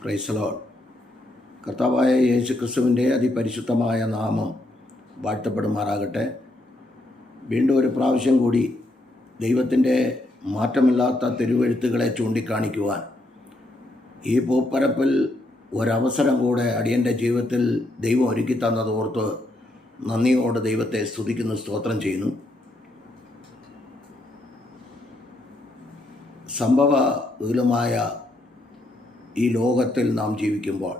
Praise the Lord. കർത്താവായ യേശു ക്രിസ്തുവിൻ്റെ അതിപരിശുദ്ധമായ നാമം വാഴ്ത്തപ്പെടുമാറാകട്ടെ. വീണ്ടും ഒരു പ്രാവശ്യം കൂടി ദൈവത്തിൻ്റെ മാറ്റമില്ലാത്ത തിരുവെഴുത്തുകളെ ചൂണ്ടിക്കാണിക്കുവാൻ ഈ പൂപ്പരപ്പിൽ ഒരവസരം കൂടെ അടിയൻ്റെ ജീവിതത്തിൽ ദൈവം ഒരുക്കി തന്നതോർത്ത് നന്ദിയോടെ ദൈവത്തെ സ്തുതിക്കുന്നു, സ്തോത്രം ചെയ്യുന്നു. സംഭവവിപുലമായ ഈ ലോകത്തിൽ നാം ജീവിക്കുമ്പോൾ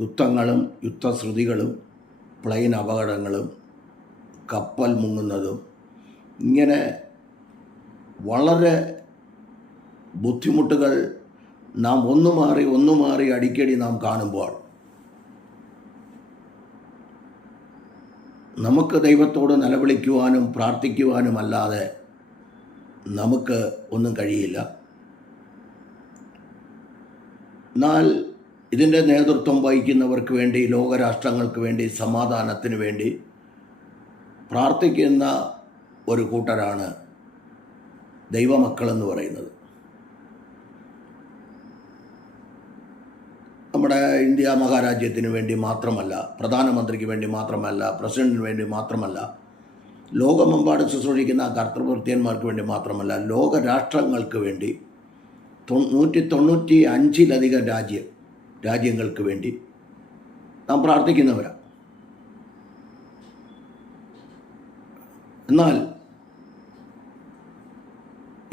യുദ്ധങ്ങളും യുദ്ധശ്രുതികളും പ്ലെയിൻ അപകടങ്ങളും കപ്പൽ മുങ്ങുന്നതും ഇങ്ങനെ വളരെ ബുദ്ധിമുട്ടുകൾ നാം ഒന്നു മാറി അടിക്കടി നാം കാണുമ്പോൾ നമുക്ക് ദൈവത്തോട് നിലവിളിക്കുവാനും പ്രാർത്ഥിക്കുവാനും അല്ലാതെ നമുക്ക് ഒന്നും കഴിയില്ല. എന്നാൽ ഇതിൻ്റെ നേതൃത്വം വഹിക്കുന്നവർക്ക് വേണ്ടി, ലോകരാഷ്ട്രങ്ങൾക്ക് വേണ്ടി, സമാധാനത്തിന് വേണ്ടി പ്രാർത്ഥിക്കുന്ന ഒരു കൂട്ടരാണ് ദൈവമക്കളെന്ന് പറയുന്നത്. നമ്മുടെ ഇന്ത്യ മഹാരാജ്യത്തിന് വേണ്ടി മാത്രമല്ല, പ്രധാനമന്ത്രിക്ക് വേണ്ടി മാത്രമല്ല, പ്രസിഡന്റിന് വേണ്ടി മാത്രമല്ല, ലോകമെമ്പാടും ശുശ്രൂഷിക്കുന്ന കർത്തൃഭൃത്യന്മാർക്ക് വേണ്ടി മാത്രമല്ല, ലോകരാഷ്ട്രങ്ങൾക്ക് വേണ്ടി 195 രാജ്യങ്ങൾക്ക് വേണ്ടി നാം പ്രാർത്ഥിക്കുന്നവരാണ്. എന്നാൽ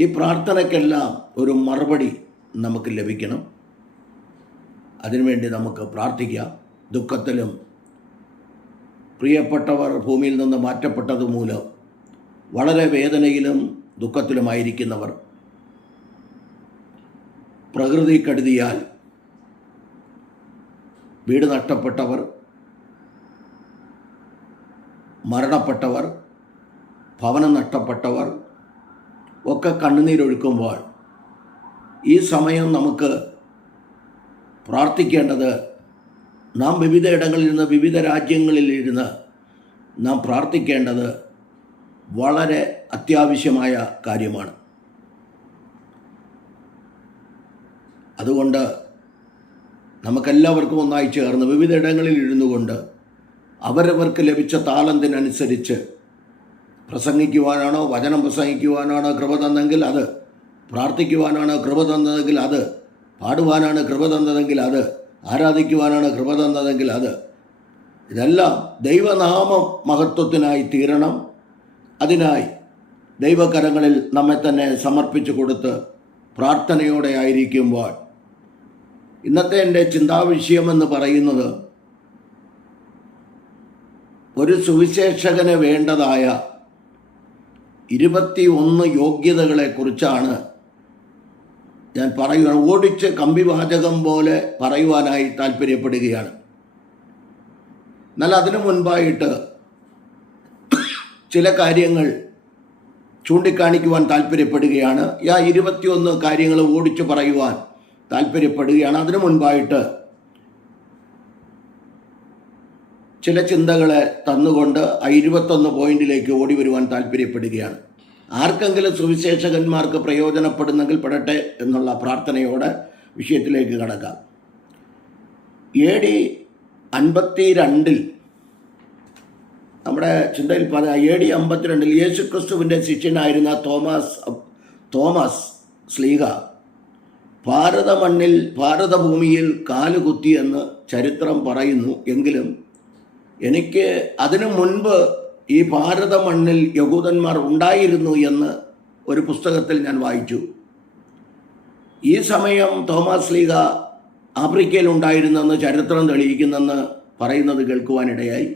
ഈ പ്രാർത്ഥനയ്ക്കെല്ലാം ഒരു മറുപടി നമുക്ക് ലഭിക്കണം. അതിനുവേണ്ടി നമുക്ക് പ്രാർത്ഥിക്കാം. ദുഃഖത്തിലും പ്രിയപ്പെട്ടവർ ഭൂമിയിൽ നിന്ന് മാറ്റപ്പെട്ടത് മൂലം വളരെ വേദനയിലും ദുഃഖത്തിലുമായിരിക്കുന്നവർ, പ്രകൃതിക്കെടുതിയാൽ വീട് നഷ്ടപ്പെട്ടവർ, മരണപ്പെട്ടവർ, ഭവനം നഷ്ടപ്പെട്ടവർ ഒക്കെ കണ്ണുനീരൊഴുക്കുമ്പോൾ ഈ സമയം നമുക്ക് പ്രാർത്ഥിക്കേണ്ടത്, നാം വിവിധ ഇടങ്ങളിൽ നിന്ന്, വിവിധ രാജ്യങ്ങളിൽ ഇരുന്ന് നാം പ്രാർത്ഥിക്കേണ്ടത് വളരെ അത്യാവശ്യമായ കാര്യമാണ്. അതുകൊണ്ട് നമുക്കെല്ലാവർക്കും ഒന്നായി ചേർന്ന് വിവിധ ഇടങ്ങളിൽ ഇരുന്നു കൊണ്ട് അവരവർക്ക് ലഭിച്ച താലന്തിനനുസരിച്ച് പ്രസംഗിക്കുവാനാണോ, വചനം പ്രസംഗിക്കുവാനാണോ കൃപ തന്നെങ്കിൽ അത്, പ്രാർത്ഥിക്കുവാനാണോ കൃപ തന്നതെങ്കിൽ അത്, പാടുവാനാണ് കൃപ തന്നതെങ്കിൽ അത്, ആരാധിക്കുവാനാണ് കൃപ തന്നതെങ്കിൽ അത്, ഇതെല്ലാം ദൈവനാമം മഹത്വത്തിനായി തീരണം. അതിനായി ദൈവകരങ്ങളിൽ നമ്മെ തന്നെ സമർപ്പിച്ചു കൊടുത്ത് പ്രാർത്ഥനയോടെ ആയിരിക്കുമ്പോൾ, ഇന്നത്തെ എൻ്റെ ചിന്താവിഷയമെന്ന് പറയുന്നത് ഒരു സുവിശേഷകന് വേണ്ടതായ 21 യോഗ്യതകളെക്കുറിച്ചാണ് ഞാൻ പറയുകയാണ്. ഓടിച്ച് കമ്പിവാചകം പോലെ പറയുവാനായി താല്പര്യപ്പെടുകയാണ്. എന്നാൽ അതിനു മുൻപായിട്ട് ചില കാര്യങ്ങൾ ചൂണ്ടിക്കാണിക്കുവാൻ താല്പര്യപ്പെടുകയാണ്. 21 കാര്യങ്ങൾ ഓടിച്ചു പറയുവാൻ താല്പര്യപ്പെടുകയാണ്. അതിനു മുൻപായിട്ട് ചില ചിന്തകളെ തന്നുകൊണ്ട് ആ 21 പോയിന്റിലേക്ക് ഓടി വരുവാൻ താല്പര്യപ്പെടുകയാണ്. ആർക്കെങ്കിലും സുവിശേഷകന്മാർക്ക് പ്രയോജനപ്പെടുന്നെങ്കിൽ പെടട്ടെ എന്നുള്ള പ്രാർത്ഥനയോടെ വിഷയത്തിലേക്ക് കടക്കാം. AD 52 നമ്മുടെ ചിന്തയിൽ AD 52 യേശുക്രിസ്തുവിൻ്റെ ശിഷ്യനായിരുന്ന തോമസ് ശ്ലീഹ ഭാരതഭൂമിയിൽ കാലുകുത്തിയെന്ന് ചരിത്രം പറയുന്നു. എങ്കിലും എനിക്ക് അതിനു മുൻപ് ഈ ഭാരത മണ്ണിൽ യഹൂദന്മാർ ഉണ്ടായിരുന്നു എന്ന് ഒരു പുസ്തകത്തിൽ ഞാൻ വായിച്ചു. ഈ സമയം തോമസ് ശ്ലീഹ ആഫ്രിക്കയിൽ ഉണ്ടായിരുന്നെന്ന് ചരിത്രം തെളിയിക്കുന്നെന്ന് പറയുന്നത് കേൾക്കുവാനിടയായി.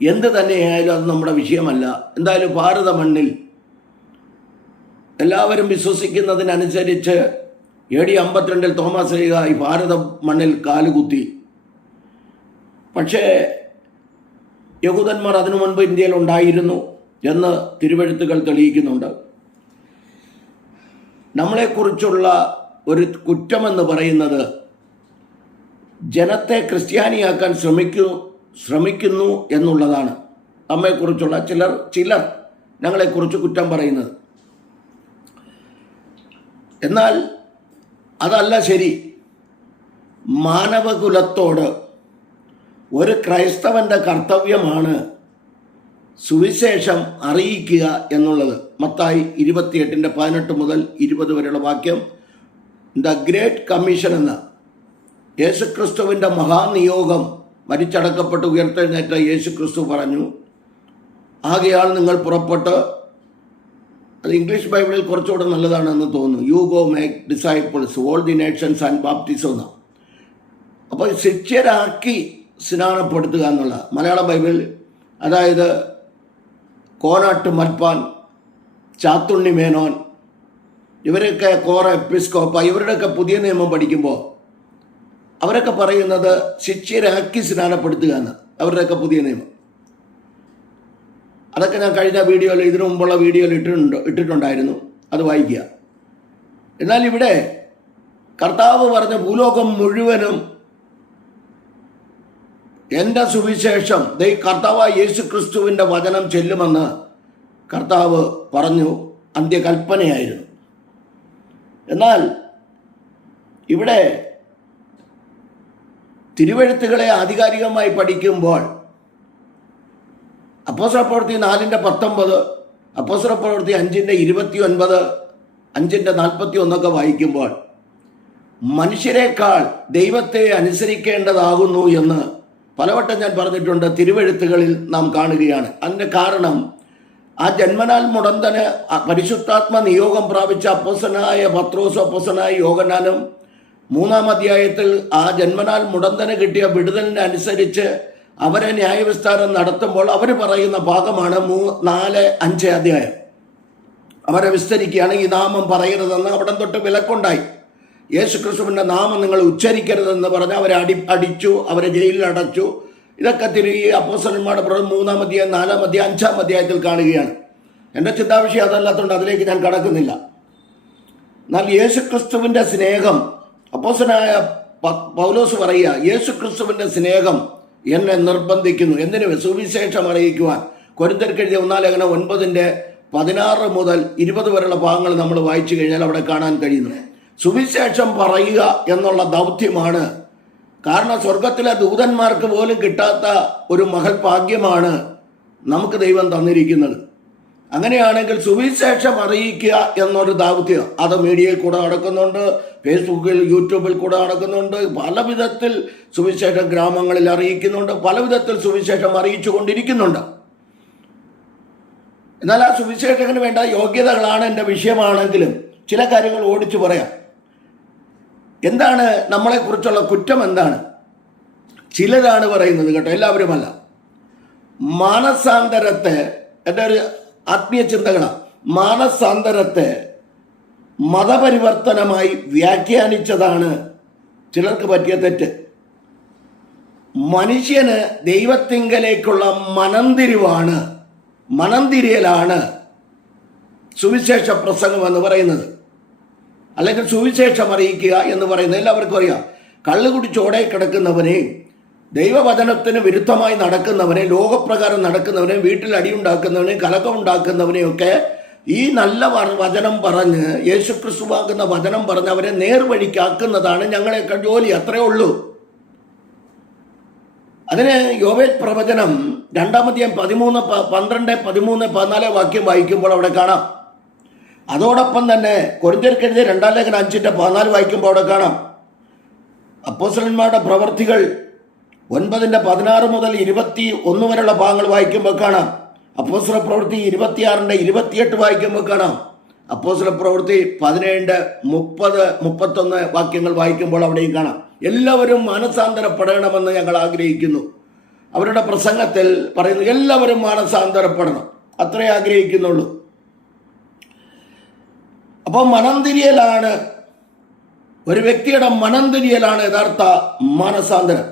എന്ത് തന്നെയായാലും അത് നമ്മുടെ വിഷയമല്ല. എന്തായാലും ഭാരത മണ്ണിൽ എല്ലാവരും വിശ്വസിക്കുന്നതിനനുസരിച്ച് AD 52 തോമസ് ശ്ലീഹ ഈ ഭാരത മണ്ണിൽ കാലുകുത്തി. പക്ഷേ യഹൂദന്മാർ അതിനു മുൻപ് ഇന്ത്യയിൽ ഉണ്ടായിരുന്നു എന്ന് തിരുവെഴുത്തുകൾ തെളിയിക്കുന്നുണ്ട്. നമ്മളെക്കുറിച്ചുള്ള ഒരു കുറ്റമെന്ന് പറയുന്നത് ജനത്തെ ക്രിസ്ത്യാനിയാക്കാൻ ശ്രമിക്കുന്നു എന്നുള്ളതാണ്. നമ്മെക്കുറിച്ചുള്ള ചിലർ ഞങ്ങളെക്കുറിച്ച് കുറ്റം പറയുന്നത്. എന്നാൽ അതല്ല ശരി. മാനവകുലത്തോട് ഒരു ക്രൈസ്തവൻ്റെ കർത്തവ്യമാണ് സുവിശേഷം അറിയിക്കുക എന്നുള്ളത്. മത്തായി 28:18 മുതൽ 20 വരെയുള്ള വാക്യം. ദ ഗ്രേറ്റ് കമ്മീഷൻ എന്ന യേശുക്രിസ്തുവിൻ്റെ മഹാനിയോഗം മരിച്ചടക്കപ്പെട്ട് ഉയർത്തെഴുന്നേറ്റ യേശുക്രിസ്തു പറഞ്ഞു, ആകയാൽ നിങ്ങൾ പുറപ്പെട്ട്, അത് ഇംഗ്ലീഷ് ബൈബിളിൽ കുറച്ചുകൂടെ നല്ലതാണെന്ന് തോന്നുന്നു, you go make disciples all the Nations and baptism എന്ന. അപ്പോൾ ശിഷ്യരാക്കി സ്നാനപ്പെടുത്തുക എന്നുള്ള മലയാള ബൈബിളിൽ, അതായത് കോനാട്ട് മൽപ്പാൻ, ചാത്തുണ്ണി മേനോൻ, ഇവരൊക്കെ കോറ എപ്പിസ്കോപ്പ, ഇവരുടെയൊക്കെ പുതിയ നിയമം പഠിക്കുമ്പോൾ അവരൊക്കെ പറയുന്നത് ശിഷ്യരാക്കി സ്നാനപ്പെടുത്തുക എന്ന്, അവരുടെയൊക്കെ പുതിയ നിയമം. അതൊക്കെ ഞാൻ കഴിഞ്ഞ വീഡിയോയിൽ, ഇതിനു മുമ്പുള്ള വീഡിയോയിൽ ഇട്ടിട്ടുണ്ടായിരുന്നു, അത് വായിക്കുക. എന്നാൽ ഇവിടെ കർത്താവ് പറഞ്ഞ ഭൂലോകം മുഴുവനും എൻ്റെ സുവിശേഷം, കർത്താവായ യേശു ക്രിസ്തുവിൻ്റെ വചനം ചെല്ലുമെന്ന് കർത്താവ് പറഞ്ഞു, അന്ത്യകൽപ്പനയായിരുന്നു. എന്നാൽ ഇവിടെ തിരുവെഴുത്തുകളെ ആധികാരികമായി പഠിക്കുമ്പോൾ അപ്പോസ്തലപ്രവൃത്തി 4:19, അപ്പോസ്തലപ്രവൃത്തി 5:29, 5:41 വായിക്കുമ്പോൾ മനുഷ്യരെക്കാൾ ദൈവത്തെ അനുസരിക്കേണ്ടതാകുന്നു എന്ന് പലവട്ടം ഞാൻ പറഞ്ഞിട്ടുണ്ട്. തിരുവെഴുത്തുകളിൽ നാം കാണുകയാണ്. അതിൻ്റെ കാരണം, ആ ജന്മനാൽ മുടന്തന് പരിശുദ്ധാത്മ നിയോഗം പ്രാപിച്ച അപ്പോസ്തലനായ പത്രോസും അപ്പോസ്തലനായ യോഹന്നാനും 3-ാം അധ്യായത്തിൽ ആ ജന്മനാൽ മുടന്തന് കിട്ടിയ വിടുതലിനെ അനുസരിച്ച് അവരെ ന്യായവിസ്താരം നടത്തുമ്പോൾ അവർ പറയുന്ന ഭാഗമാണ് 4-5 അധ്യായം. അവരെ വിസ്തരിക്കുകയാണ്, ഈ നാമം പറയരുതെന്ന് അവിടം തൊട്ട് വിലക്കുണ്ടായി. യേശു ക്രിസ്തുവിൻ്റെ നാമം നിങ്ങൾ ഉച്ചരിക്കരുതെന്ന് പറഞ്ഞ് അവരെ അടിച്ചു, അവരെ ജയിലിൽ അടച്ചു. ഇതൊക്കെ തിരികെ അപ്പോസ്തലന്മാരുടെ പ്രവൃത്തി 3-ാം അധ്യായം, 4-ാം അധ്യായം, 5-ാം അധ്യായത്തിൽ കാണുകയാണ്. എൻ്റെ ചിന്താവിഷയം അതല്ലാത്തതുകൊണ്ട് അതിലേക്ക് ഞാൻ കടക്കുന്നില്ല. എന്നാൽ യേശു ക്രിസ്തുവിൻ്റെ സ്നേഹം, അപ്പോസ്തലനായ പൗലോസ് പറയുക, യേശു ക്രിസ്തുവിൻ്റെ സ്നേഹം എന്നെ നിർബന്ധിക്കുന്നു. എന്തിനു? സുവിശേഷം അറിയിക്കുവാൻ. കൊരിന്ത്യർക്ക് എഴുതിയ 1 ലേഖനം 9:16 മുതൽ 20 വരെയുള്ള ഭാഗങ്ങൾ നമ്മൾ വായിച്ചു കഴിഞ്ഞാൽ അവിടെ കാണാൻ കഴിയുന്നു. സുവിശേഷം പറയുക എന്നുള്ള ദൗത്യമാണ്. കാരണം സ്വർഗത്തിലെ ദൂതന്മാർക്ക് പോലും കിട്ടാത്ത ഒരു മഹൽ ഭാഗ്യമാണ് നമുക്ക് ദൈവം തന്നിരിക്കുന്നത്. അങ്ങനെയാണെങ്കിൽ സുവിശേഷം അറിയിക്കുക എന്നൊരു ദൗത്യം, അത് മീഡിയയിൽ കൂടെ നടക്കുന്നുണ്ട്, ഫേസ്ബുക്കിൽ, യൂട്യൂബിൽ കൂടെ നടക്കുന്നുണ്ട്. പല വിധത്തിൽ സുവിശേഷം ഗ്രാമങ്ങളിൽ അറിയിക്കുന്നുണ്ട്, പല വിധത്തിൽ സുവിശേഷം അറിയിച്ചു കൊണ്ടിരിക്കുന്നുണ്ട്. എന്നാൽ ആ സുവിശേഷത്തിന് വേണ്ട യോഗ്യതകളാണ് എൻ്റെ വിഷയമാണെങ്കിലും ചില കാര്യങ്ങൾ ഓടിച്ചു പറയാം. എന്താണ് നമ്മളെക്കുറിച്ചുള്ള കുറ്റം? എന്താണ്? ചിലരാണ് പറയുന്നത് കേട്ടോ, എല്ലാവരുമല്ല. മാനസാന്തരത്തെ, എൻ്റെ ഒരു ആത്മീയ ചിന്തകളാണ്, മാനസാന്തരത്തെ മതപരിവർത്തനമായി വ്യാഖ്യാനിച്ചതാണ് ചിലർക്ക് പറ്റിയ തെറ്റ്. മനുഷ്യന് ദൈവത്തിങ്കലേക്കുള്ള മനംതിരിയലാണ് സുവിശേഷ പ്രസംഗം എന്ന് പറയുന്നത്, അല്ലെങ്കിൽ സുവിശേഷം അറിയിക്കുക എന്ന് പറയുന്നത്. എല്ലാവർക്കും അറിയാം, കള്ളു കുടിച്ച് ഓടയിൽ കിടക്കുന്നവനെ, ദൈവവചനത്തിന് വിരുദ്ധമായി നടക്കുന്നവനെ, ലോകപ്രകാരം നടക്കുന്നവനെ, വീട്ടിൽ അടിയുണ്ടാക്കുന്നവനെ, കലക്കമുണ്ടാക്കുന്നവനെയൊക്കെ ഈ നല്ല വചനം പറഞ്ഞ്, യേശുക്രിസ്തുവാകുന്ന വചനം പറഞ്ഞ് അവരെ നേർവഴിക്കാക്കുന്നതാണ് ഞങ്ങളെയൊക്കെ ജോലി. അത്രയേ ഉള്ളൂ. അതിന് യോവേൽ പ്രവചനം 2-ാം അധ്യായം 12, 13, 14 വാക്യം വായിക്കുമ്പോൾ അവിടെ കാണാം. അതോടൊപ്പം തന്നെ കൊരിന്ത്യർക്ക് എഴുതിയ 2-ാം ലേഖനം 5:14 വായിക്കുമ്പോൾ അവിടെ കാണാം. അപ്പോസ്തലന്മാരുടെ പ്രവർത്തികൾ 9:16 മുതൽ 21 വരെയുള്ള ഭാഗങ്ങൾ വായിക്കുമ്പോൾ കാണാം. അപ്പോസ്തല പ്രവൃത്തി 26:28 വായിക്കുമ്പോൾ കാണാം. അപ്പോസ്തല പ്രവൃത്തി 17:30, 31 വാക്യങ്ങൾ വായിക്കുമ്പോൾ അവിടെയും കാണാം. എല്ലാവരും മാനസാന്തരപ്പെടണമെന്ന് ഞങ്ങൾ ആഗ്രഹിക്കുന്നു. അവരുടെ പ്രസംഗത്തിൽ പറയുന്നു, എല്ലാവരും മാനസാന്തരപ്പെടണം, അത്രേ ആഗ്രഹിക്കുന്നുള്ളൂ. അപ്പോൾ മനംതിരിയലാണ്, ഒരു വ്യക്തിയുടെ മനംതിരിയലാണ് യഥാർത്ഥ മാനസാന്തരം.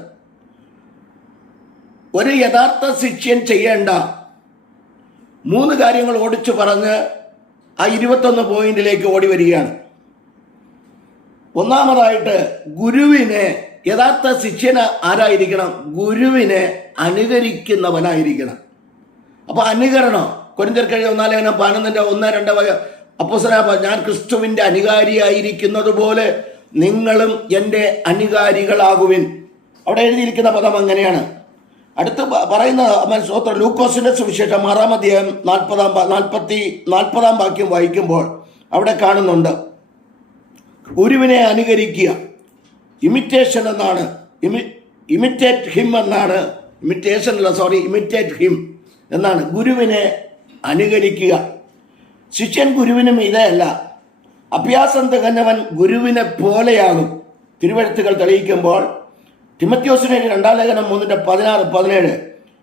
ഒരു യഥാർത്ഥ ശിഷ്യൻ ചെയ്യേണ്ട 3 കാര്യങ്ങൾ ഓടിച്ചു പറഞ്ഞ് ആ 21 പോയിന്റിലേക്ക് ഓടി വരികയാണ്. ഒന്നാമതായിട്ട്, ഗുരുവിനെ, യഥാർത്ഥ ശിഷ്യന് ആരായിരിക്കണം? ഗുരുവിനെ അനുകരിക്കുന്നവനായിരിക്കണം. അപ്പോൾ അനുകരണം, കൊരിന്ത്യർക്ക് എഴുതിയ 1 ലേഖനം 11:1-2 അപ്പോസ്തലനായ ഞാൻ ക്രിസ്തുവിൻ്റെ അനുകാരിയായിരിക്കുന്നത് പോലെ നിങ്ങളും എൻ്റെ അനുകാരികളാകുവിൻ. അവിടെ എഴുതിയിരിക്കുന്ന പദം അങ്ങനെയാണ്. അടുത്ത് പറയുന്ന സ്തോത്രം ലൂക്കോസിന്റെ സുവിശേഷം 6-ാം അധ്യായം 40-ാം വാക്യം വായിക്കുമ്പോൾ അവിടെ കാണുന്നുണ്ട്, ഗുരുവിനെ അനുകരിക്കുക. ഇമിറ്റേഷൻ എന്നാണ്, ഇമിറ്റേറ്റ് ഹിം എന്നാണ്, ഇമിറ്റേറ്റ് ഹിം എന്നാണ്. ഗുരുവിനെ അനുകരിക്കുക. ശിഷ്യൻ ഗുരുവിനും ഇതല്ല, അഭ്യാസം തികഞ്ഞവൻ ഗുരുവിനെ പോലെയാകും. തിരുവെഴുത്തുകൾ തെളിയിക്കുമ്പോൾ തിമത്യോസിന് 2-ാം ലേഖനം 3:16-17,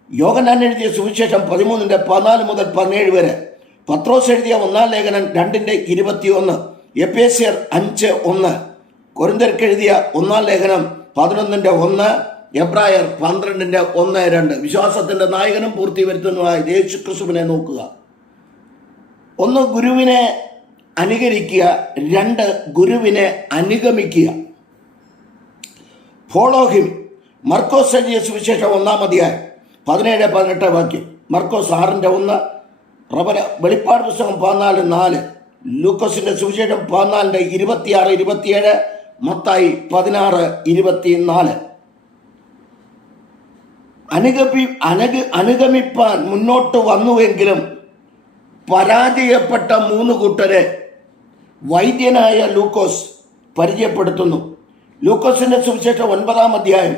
യോഹന്നാൻ എഴുതിയ സുവിശേഷം 13:14-17 വരെ, പത്രോസ് എഴുതിയ 1-ാം ലേഖനം 2:21, എഫേസ്യർ 5:1, കൊരിന്ത്യർക്ക് എഴുതിയ 1-ാം ലേഖനം 11:1, എബ്രായർ 12:1-2. വിശ്വാസത്തിന്റെ നായകനും പൂർത്തി വരുത്തുന്നതുമായ യേശുക്രിസ്തുവിനെ നോക്കുക. 1, ഗുരുവിനെ അനുകരിക്കുക. 2, ഗുരുവിനെ അനുഗമിക്കുക. Follow him. മർക്കോസ് എഴുതിയ സുവിശേഷം 1-ാം അധ്യായം 17-18 വാക്യം, മർക്കോസ് 6:1, വെളിപ്പാട് പുസ്തകം 14:4, ലൂക്കോസിന്റെ സുവിശേഷം 14:26-27, മത്തായി 16:24. അനുഗമിപ്പാൻ മുന്നോട്ട് വന്നുവെങ്കിലും പരാജയപ്പെട്ട 3 കൂട്ടരെ വൈദ്യനായ ലൂക്കോസ് പരിചയപ്പെടുത്തുന്നു. ലൂക്കോസിന്റെ സുവിശേഷം 9-ാം അധ്യായം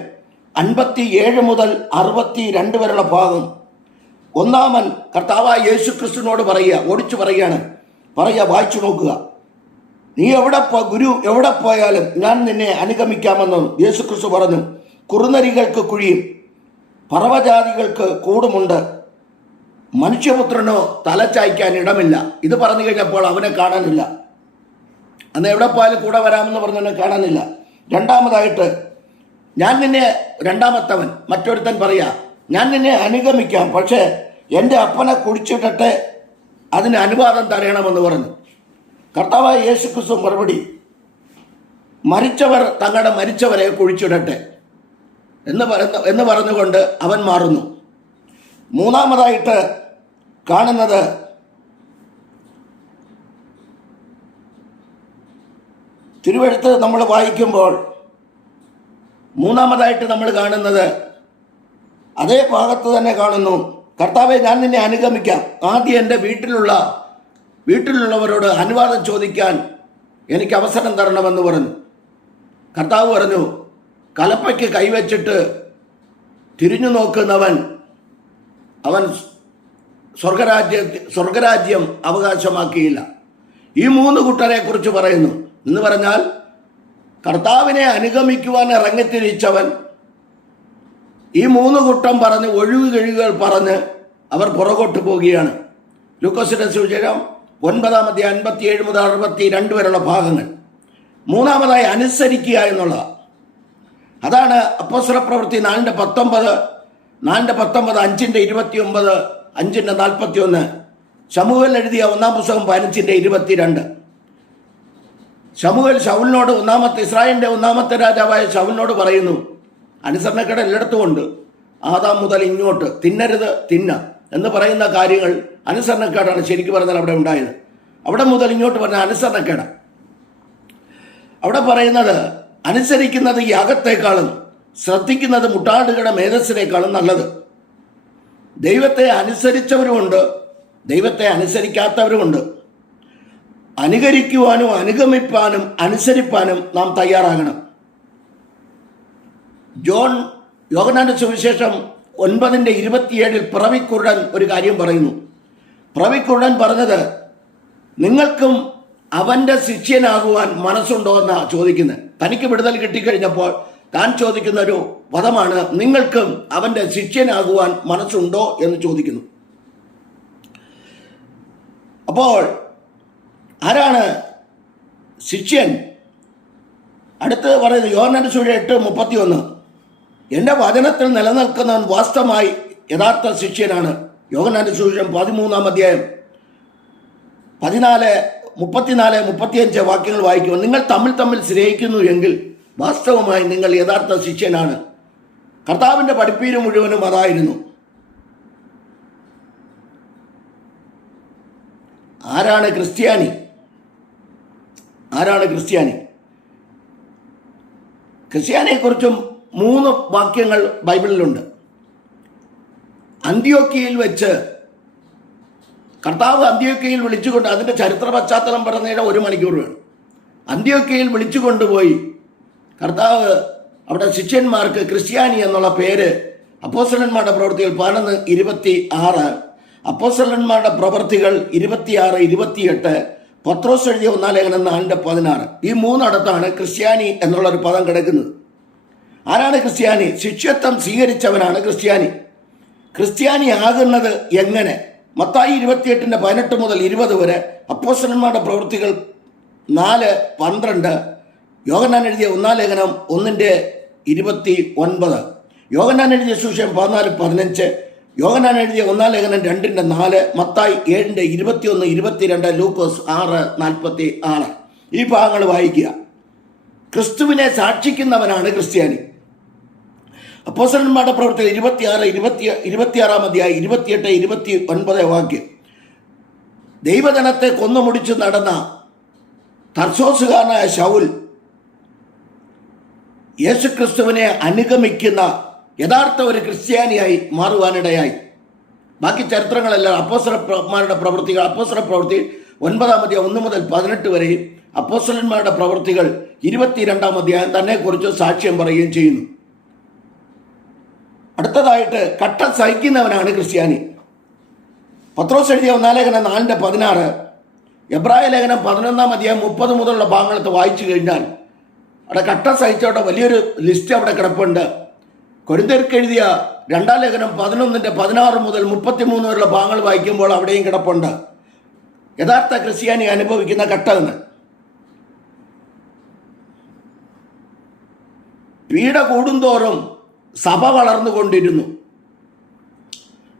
57 മുതൽ 62 വരെയുള്ള ഭാഗം. ഒന്നാമൻ കർത്താവായ യേശുക്രിസ്തുവിനോട് ഓടിച്ചു പറയുകയാണ്, വായിച്ചു നോക്കുക. നീ ഗുരു എവിടെ പോയാലും ഞാൻ നിന്നെ അനുഗമിക്കാമെന്ന് യേശുക്രിസ്തു പറഞ്ഞു. കുറുനരികൾക്ക് കുഴിയും പറവജാതികൾക്ക് കൂടുമുണ്ട്, മനുഷ്യപുത്രനോ തലച്ചായ്ക്കാൻ ഇടമില്ല. ഇത് പറഞ്ഞു കഴിഞ്ഞപ്പോൾ അവനെ കാണാനില്ല. അന്ന് എവിടെ പോയാലും കൂടെ വരാമെന്ന് പറഞ്ഞവനെ കാണാനില്ല. രണ്ടാമതായിട്ട് രണ്ടാമത്തവൻ മറ്റൊരുത്തൻ ഞാൻ നിന്നെ അനുഗമിക്കാം, പക്ഷേ എൻ്റെ അപ്പനെ കുഴിച്ചിട്ടെ അതിന് അനുവാദം തരണമെന്ന് പറഞ്ഞു. കർത്താവായ യേശുക്രിസ്തു മറുപടി, മരിച്ചവർ തങ്ങളുടെ മരിച്ചവരെ കുഴിച്ചിടട്ടെ എന്ന് പറഞ്ഞുകൊണ്ട് അവൻ മാറുന്നു. മൂന്നാമതായിട്ട് കാണുന്നത് തിരുവെഴുത്ത് നമ്മൾ വായിക്കുമ്പോൾ മൂന്നാമതായിട്ട് നമ്മൾ കാണുന്നത് അതേ ഭാഗത്ത് തന്നെ കാണുന്നു. കർത്താവെ, ഞാൻ നിന്നെ അനുഗമിക്കാം, ആദ്യം എൻ്റെ വീട്ടിലുള്ളവരോട് അനുവാദം ചോദിക്കാൻ എനിക്ക് അവസരം തരണമെന്ന് പറഞ്ഞു. കർത്താവ് പറഞ്ഞു, കലപ്പയ്ക്ക് കൈവച്ചിട്ട് തിരിഞ്ഞു നോക്കുന്നവൻ അവൻ സ്വർഗരാജ്യം അവകാശമാക്കിയില്ല. ഈ 3 കൂട്ടരെ കുറിച്ച് പറയുന്നു. എന്ന് പറഞ്ഞാൽ കർത്താവിനെ അനുഗമിക്കുവാൻ ഇറങ്ങിത്തിരിച്ചവൻ ഈ 3 കൂട്ടം പറഞ്ഞ് ഒഴിവുകഴിവുകൾ പറഞ്ഞ് അവർ പുറകോട്ട് പോവുകയാണ്. ലൂക്കോസിന്റെ സുവിശേഷം 9-ാം അധ്യായം 57 മുതൽ 62 വരെയുള്ള ഭാഗങ്ങൾ. മൂന്നാമതായി അനുസരിക്കുക എന്നുള്ളതാണ്. അതാണ് അപ്പോസ്തലപ്രവൃത്തി 4:19, 5:29, 5:41, ശമൂവേൽ എഴുതിയ 1-ാം പുസ്തകം 15:22. ശമൂവേൽ ശൗലിനോട് ഇസ്രായേലിന്റെ 1-ാമത്തെ രാജാവായ ശൗലിനോട് പറയുന്നു, അനുസരണക്കേട് എല്ലായിടത്തും ഉണ്ട്. ആദാം മുതൽ ഇങ്ങോട്ട് തിന്നരുത്, എന്ന് പറയുന്ന കാര്യങ്ങൾ അനുസരണക്കേടാണ്. ശരിക്കും പറഞ്ഞാൽ അവിടെ ഉണ്ടായത് അവിടെ മുതൽ ഇങ്ങോട്ട് പറഞ്ഞ അനുസരണക്കേട്. അവിടെ പറയുന്നത് അനുസരിക്കുന്നത് യാഗത്തെക്കാളും ശ്രദ്ധിക്കുന്നത് മുട്ടാടുകളുടെ മേധസ്സിനേക്കാളും നല്ലത്. ദൈവത്തെ അനുസരിച്ചവരുമുണ്ട്, ദൈവത്തെ അനുസരിക്കാത്തവരുമുണ്ട്. അനുകരിക്കുവാനും അനുഗമിപ്പാനും അനുസരിപ്പാനും നാം തയ്യാറാകണം. യോഹന്നാന്റെ സുവിശേഷം 9:27 പിറവിക്കുരുടൻ ഒരു കാര്യം പറയുന്നു. പിറവിക്കുരുടൻ പറഞ്ഞത്, നിങ്ങൾക്കും അവൻ്റെ ശിഷ്യനാകുവാൻ മനസ്സുണ്ടോ എന്നാണ് ചോദിക്കുന്നത്. തനിക്ക് വിടുതൽ കിട്ടിക്കഴിഞ്ഞപ്പോൾ താൻ ചോദിക്കുന്ന ഒരു പദമാണ്, നിങ്ങൾക്കും അവൻ്റെ ശിഷ്യനാകുവാൻ മനസ്സുണ്ടോ എന്ന് ചോദിക്കുന്നു. അപ്പോൾ ആരാണ് ശിഷ്യൻ? അടുത്ത് പറയുന്നത് യോഹന്നാന്റെ സുവിശേഷം 8:31, എൻ്റെ വചനത്തിൽ നിലനിൽക്കുന്നവൻ വാസ്തവമായി യഥാർത്ഥ ശിഷ്യനാണ്. യോഹന്നാന്റെ സുവിശേഷം 13-ാം അധ്യായം 34-35 വാക്യങ്ങൾ വായിക്കുമ്പോൾ, നിങ്ങൾ തമ്മിൽ സ്നേഹിക്കുന്നു എങ്കിൽ വാസ്തവമായി നിങ്ങൾ യഥാർത്ഥ ശിഷ്യനാണ്. കർത്താവിൻ്റെ പഠിപ്പീര് മുഴുവനും അതായിരുന്നു. ആരാണ് ക്രിസ്ത്യാനി? ക്രിസ്ത്യാനിയെക്കുറിച്ചും 3 വാക്യങ്ങൾ ബൈബിളിലുണ്ട്. അന്ത്യോക്യയിൽ വെച്ച് കർത്താവ് അന്ത്യോക്യയിൽ വിളിച്ചുകൊണ്ട്, അതിൻ്റെ ചരിത്ര പശ്ചാത്തലം പറഞ്ഞാൽ 1 മണിക്കൂർ വേണം. അന്ത്യോക്യയിൽ വിളിച്ചു കൊണ്ടുപോയി കർത്താവ് അവിടെ ശിഷ്യന്മാർക്ക് ക്രിസ്ത്യാനി എന്നുള്ള പേര് അപ്പോസ്തലന്മാരുടെ പ്രവൃത്തികൾ 11:26, അപ്പോസ്തലന്മാരുടെ പ്രവൃത്തികൾ 26-28, പത്രോസ് എഴുതിയ 1 ലേഖനം 4:16, ഈ 3 ക്രിസ്ത്യാനി എന്നുള്ളൊരു പദം കിടക്കുന്നത്. ആരാണ് ക്രിസ്ത്യാനി? ശിഷ്യത്വം സ്വീകരിച്ചവനാണ് ക്രിസ്ത്യാനി. ക്രിസ്ത്യാനി ആകുന്നത് എങ്ങനെ? മത്തായി 28:18 മുതൽ 20 വരെ, അപ്പോസ്തലന്മാരുടെ പ്രവൃത്തികൾ 4:12, യോഹന്നാൻ എഴുതിയ 1 ലേഖനം 1:29, യോഹന്നാൻ എഴുതിയ സുവിശേഷം 14:15, യോഹന്നാൻ എഴുതിയ 1 ലേഖനം 2:4, മത്തായി 7:21, 22, ലൂക്കോസ് 6:46. ഈ ഭാഗങ്ങൾ വായിക്കുക. ക്രിസ്തുവിനെ സാക്ഷിക്കുന്നവനാണ് ക്രിസ്ത്യാനി. അപ്പോസ്തലന്മാരുടെ പ്രവൃത്തികൾ 26-28 അധ്യായം 28-29 വാക്യം. ദൈവജനത്തെ കൊന്നുമുടിച്ചു നടന്ന തർസോസുകാരനായ ശൗൽ യേശുക്രിസ്തുവിനെ അനുഗമിക്കുന്ന യഥാർത്ഥ ഒരു ക്രിസ്ത്യാനിയായി മാറുവാനിടയായി. ബാക്കി ചരിത്രങ്ങളെല്ലാം അപ്പോസ്തലന്മാരുടെ പ്രവൃത്തികൾ, അപ്പോസ്തല പ്രവൃത്തി 9 അധ്യായം 1 മുതൽ 18 വരെയും, അപ്പോസ്തലന്മാരുടെ പ്രവൃത്തികൾ 22 അധ്യായം തന്നെക്കുറിച്ച് സാക്ഷ്യം പറയുകയും ചെയ്യുന്നു. അടുത്തതായിട്ട് കട്ട സഹിക്കുന്നവനാണ് ക്രിസ്ത്യാനി. പത്രോസ് എഴുതിയ 1 ലേഖനം 4:16, എബ്രായ ലേഖനം 11 അധ്യായം 30 മുതലുള്ള ഭാഗങ്ങളത്ത് വായിച്ചു കഴിഞ്ഞാൽ അവിടെ കട്ട സഹിച്ചവിടെ വലിയൊരു ലിസ്റ്റ് അവിടെ കിടപ്പുണ്ട്. കൊരിന്ത്യർക്ക് എഴുതിയ 2 ലേഖനം 11:16 മുതൽ 33 വരെയുള്ള ഭാഗങ്ങൾ വായിക്കുമ്പോൾ അവിടെയും കിടപ്പുണ്ട് യഥാർത്ഥ ക്രിസ്ത്യാനി അനുഭവിക്കുന്ന കട്ടതെന്ന്. പീഡ കൂടുന്തോറും സഭ വളർന്നുകൊണ്ടിരുന്നു.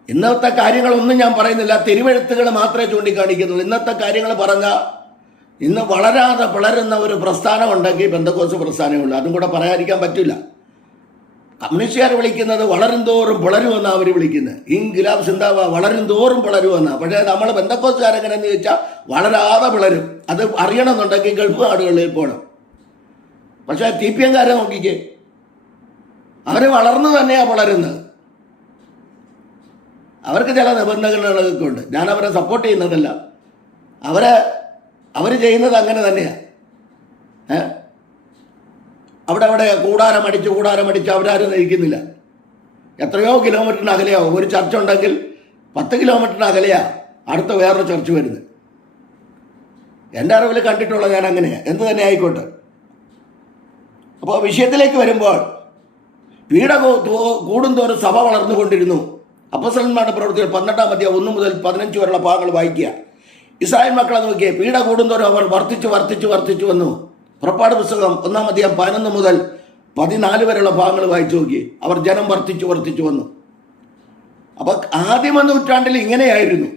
ഇന്നത്തെ കാര്യങ്ങളൊന്നും ഞാൻ പറയുന്നില്ല, തിരുവെഴുത്തുകൾ മാത്രമേ ചൂണ്ടിക്കാണിക്കുന്നുള്ളൂ. ഇന്നത്തെ കാര്യങ്ങൾ പറഞ്ഞാൽ ഇന്ന് വളരാതെ പിളരുന്ന ഒരു പ്രസ്ഥാനം ഉണ്ടെങ്കിൽ പെന്തക്കോസ്ത് പ്രസ്ഥാനമുള്ളൂ. അതും കൂടെ പറയാതിരിക്കാൻ പറ്റില്ല. കമ്മ്യൂണിസ്റ്റുകാർ വിളിക്കുന്നത് വളരും തോറും പിളരുമെന്നാണ് അവർ വിളിക്കുന്നത്. ഇൻഖിലാബ് സിന്ദാബ വളരും തോറും പിളരുമെന്നാണ്. പക്ഷേ നമ്മൾ പെന്തക്കോസ്തുകാരെങ്ങനെയെന്ന് ചോദിച്ചാൽ വളരാതെ പിളരും. അത് അറിയണമെന്നുണ്ടെങ്കിൽ ഗൾഫ് നാടുകളിൽ പോകണം. പക്ഷേ TPM-കാരെ നോക്കിക്കേ, അവർ വളർന്നു തന്നെയാണ് വളരുന്നത്. അവർക്ക് ചില നിബന്ധനകളൊക്കെ ഉണ്ട്. ഞാനവരെ സപ്പോർട്ട് ചെയ്യുന്നതല്ല, അവർ ചെയ്യുന്നത് അങ്ങനെ തന്നെയാണ്. അവിടെ കൂടാരം അടിച്ച് അവരാരും നയിക്കുന്നില്ല. എത്രയോ കിലോമീറ്ററിന് അകലെയാവും. ഒരു ചർച്ച ഉണ്ടെങ്കിൽ 10 കിലോമീറ്ററിന് അകലെയാണ് അടുത്ത വേറൊരു ചർച്ച വരുന്നത്. എൻ്റെ അറിവിൽ കണ്ടിട്ടുള്ള ഞാൻ അങ്ങനെയാണ്. എന്ത് തന്നെ ആയിക്കോട്ടെ. അപ്പോൾ വിഷയത്തിലേക്ക് വരുമ്പോൾ പീഡ കൂടുന്തോറും സഭ വളർന്നുകൊണ്ടിരുന്നു. അപ്പോസ്തലന്മാരുടെ പ്രവൃത്തികൾ 12 അധ്യായം 1 മുതൽ 15 വരെയുള്ള ഭാഗങ്ങൾ വായിക്കുക. ഇസ്രായേൽ മക്കളെ നോക്കിയേ, പീഡ കൂടുന്തോറും അവർ വർദ്ധിച്ചു വന്നു. പുറപ്പാട് പുസ്തകം 1 അധ്യായം 11 മുതൽ 14 വരെയുള്ള ഭാഗങ്ങൾ വായിച്ചു നോക്കി. അവർ ജനം വർദ്ധിച്ചു വന്നു. അപ്പൊ ആദ്യ നൂറ്റാണ്ടിൽ ഇങ്ങനെയായിരുന്നു.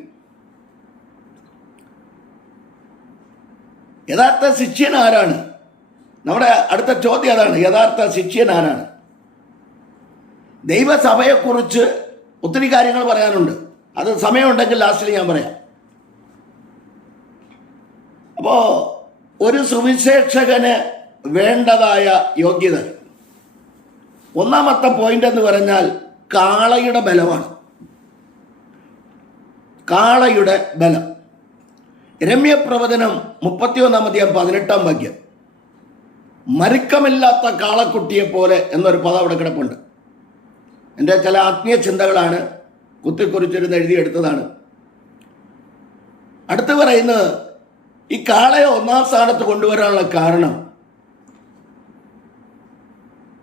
യഥാർത്ഥ ശിഷ്യൻ ആരാണ്? നമ്മുടെ അടുത്ത ചോദ്യം അതാണ്. യഥാർത്ഥ ശിഷ്യൻ ആരാണ്? ദൈവസഭയെക്കുറിച്ച് ഒത്തിരി കാര്യങ്ങൾ പറയാനുണ്ട്. അത് സമയമുണ്ടെങ്കിൽ ലാസ്റ്റിൽ ഞാൻ പറയാം. അപ്പോൾ ഒരു സുവിശേഷകന് വേണ്ടതായ യോഗ്യത, ഒന്നാമത്തെ പോയിന്റ് എന്ന് പറഞ്ഞാൽ കാളയുടെ ബലമാണ്. കാളയുടെ ബലം. രമ്യപ്രവചനം 31 അധ്യായം 18 വാക്യം. മരുക്കമില്ലാത്ത കാളക്കുട്ടിയെ പോലെ എന്നൊരു പദം അവിടെ കിടപ്പുണ്ട്. എൻ്റെ ചില ആത്മീയ ചിന്തകളാണ്, കുത്തിക്കുറിച്ചിരുന്ന് എഴുതിയെടുത്തതാണ്. അടുത്ത് പറയുന്നത്, ഈ കാളയെ 1-ാം സ്ഥാനത്ത് കൊണ്ടുവരാനുള്ള കാരണം,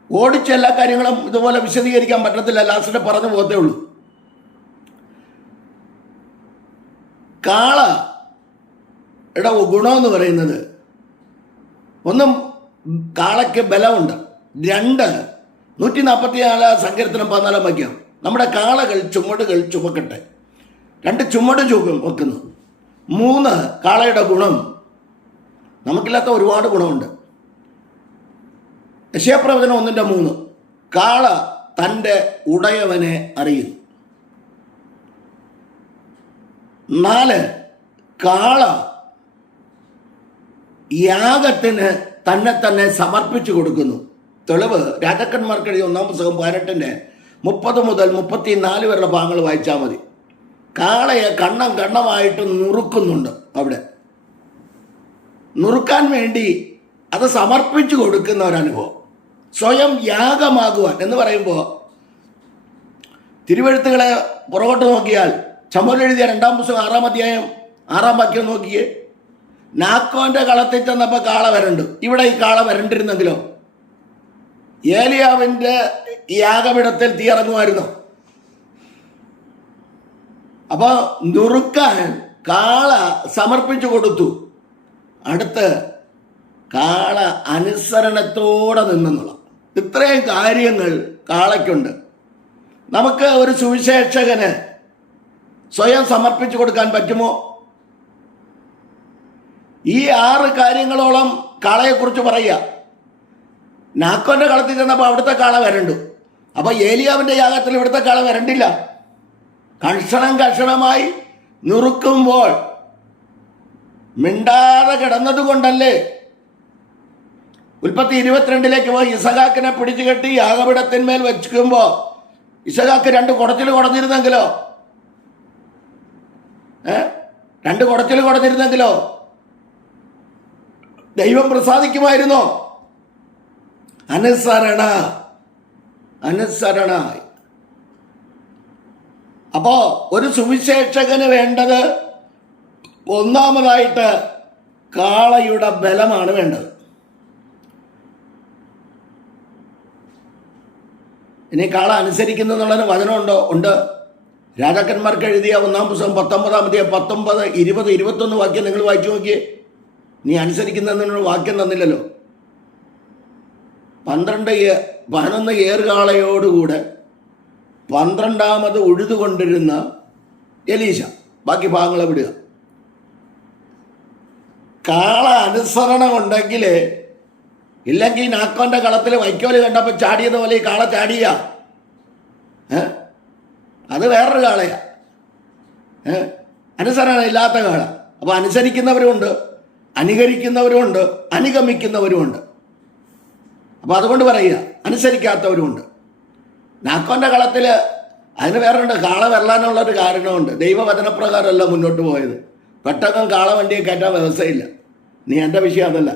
ഓടിച്ച എല്ലാ കാര്യങ്ങളും ഇതുപോലെ വിശദീകരിക്കാൻ പറ്റത്തില്ല, ലാസ്റ്റിൽ പറഞ്ഞു പോകത്തേ ഉള്ളൂ. കാളയുടെ ഗുണമെന്ന് പറയുന്നത്, ഒന്നും കാളയ്ക്ക് ബലമുണ്ട്. 144 സങ്കീർത്തനം 14 വാക്യം. നമ്മുടെ കാളകൾ ചുമടുകൾ ചുമക്കട്ടെ. 2 ചുമട് വെക്കുന്നു. 3 കാളയുടെ ഗുണം. നമുക്കില്ലാത്ത ഒരുപാട് ഗുണമുണ്ട്. യെശയ്യാപ്രവചനം 1:3 കാള തൻ്റെ ഉടയവനെ അറിയുന്നു. 4 കാള യാഗത്തിന് തന്നെ സമർപ്പിച്ചു കൊടുക്കുന്നു. തെളിവ് രാജാക്കന്മാർക്ക് എഴുതിയ 1 പുസ്തകം 18 30 മുതൽ 34 വരെയുള്ള ഭാഗങ്ങൾ വായിച്ചാൽ മതി. കാളയെ കണ്ണമായിട്ട് നുറുക്കുന്നുണ്ട്. അവിടെ നുറുക്കാൻ വേണ്ടി അത് സമർപ്പിച്ചു കൊടുക്കുന്ന ഒരനുഭവം, സ്വയം യാഗമാകുവാൻ എന്ന് പറയുമ്പോൾ തിരുവെഴുത്തുകളെ പുറകോട്ട് നോക്കിയാൽ ശമൂവേൽ എഴുതിയ 2 പുസ്തകം 6 അധ്യായം 6 വാക്യം നോക്കിയേ. നാക്കോന്റെ കളത്തിൽ ചെന്നപ്പോൾ കാള വരണ്ടു. ഇവിടെ ഈ കാള വരണ്ടിരുന്നെങ്കിലോ ഏലിയാവിൻ്റെ യാഗപീഠത്തിൽ തീ ഇറങ്ങുമായിരുന്നു. അപ്പോൾ നുറുക്കാൻ കാള സമർപ്പിച്ചു കൊടുത്തു. അടുത്ത് കാള അനുസരണത്തോടെ നിന്നെന്നുള്ള ഇത്രയും കാര്യങ്ങൾ കാളയ്ക്കുണ്ട്. നമുക്ക് ഒരു സുവിശേഷകന് സ്വയം സമർപ്പിച്ചു കൊടുക്കാൻ പറ്റുമോ? ഈ 6 കാര്യങ്ങളോളം കാളയെക്കുറിച്ച് പറയുക. നാക്കോന്റെ കളത്തിൽ ചെന്നപ്പോൾ അവിടുത്തെ കാള വരണ്ടു. അപ്പോൾ ഏലിയാവിൻ്റെ യാഗത്തിൽ ഇവിടുത്തെ കാള വരണ്ടില്ല. കഷണമായി നുറുക്കുമ്പോൾ മിണ്ടാതെ കിടന്നതുകൊണ്ടല്ലേ ഉൽപ്പത്തി 22 പോയി ഇസഹാക്കിനെ പിടിച്ചു കെട്ടി യാഗപീഠത്തിന്മേൽ വെക്കുമ്പോൾ ഇസഹാക്ക് 2 കുടത്തിൽ കുടഞ്ഞിരുന്നെങ്കിലോ 2 കുടത്തിൽ കുടഞ്ഞിരുന്നെങ്കിലോ ദൈവം പ്രസാദിക്കുമായിരുന്നോ? അനുസരണ. അപ്പോ ഒരു സുവിശേഷകന് വേണ്ടത് ഒന്നാമതായിട്ട് കാളയുടെ ബലമാണ് വേണ്ടത്. ഇനി കാള അനുസരിക്കുന്നു എന്നുള്ളതിന് വചനമുണ്ടോ? ഉണ്ട്. രാജാക്കന്മാർക്ക് എഴുതിയ 1 പുസ്തകം 19 19, 20, 21 വാക്യം നിങ്ങൾ വായിച്ചു നോക്കിയേ. നീ അനുസരിക്കുന്നതിനൊരു വാക്യം തന്നില്ലല്ലോ. 11 ഏറുകാളയോടുകൂടെ 12ാമത് ഉഴുതുകൊണ്ടിരുന്ന എലീശ. ബാക്കി ഭാഗങ്ങളെ വിടുക. കാള അനുസരണം ഉണ്ടെങ്കിൽ, ഇല്ലെങ്കിൽ നാക്കോന്റെ കളത്തിൽ വൈക്കോല് കണ്ടപ്പോൾ ചാടിയത് പോലെ ഈ കാള ചാടിയ അത് വേറൊരു കാളയാ. അനുസരണം ഇല്ലാത്ത കാള. അപ്പോൾ അനുസരിക്കുന്നവരുമുണ്ട്, അനുകരിക്കുന്നവരുമുണ്ട്, അനുഗമിക്കുന്നവരുമുണ്ട്. അപ്പോൾ അതുകൊണ്ട് പറയുക അനുസരിക്കാത്തവരുമുണ്ട്. നാക്കോന്റെ കളത്തിൽ അതിന് വേറുണ്ട്. കാള വരലാനുള്ളൊരു കാരണമുണ്ട്. ദൈവവചനപ്രകാരമല്ല മുന്നോട്ട് പോയത്. പെട്ടെന്ന് കാള വണ്ടിയെ കയറ്റാൻ വ്യവസ്ഥയില്ല. നീ എൻ്റെ വിഷയം അതല്ല.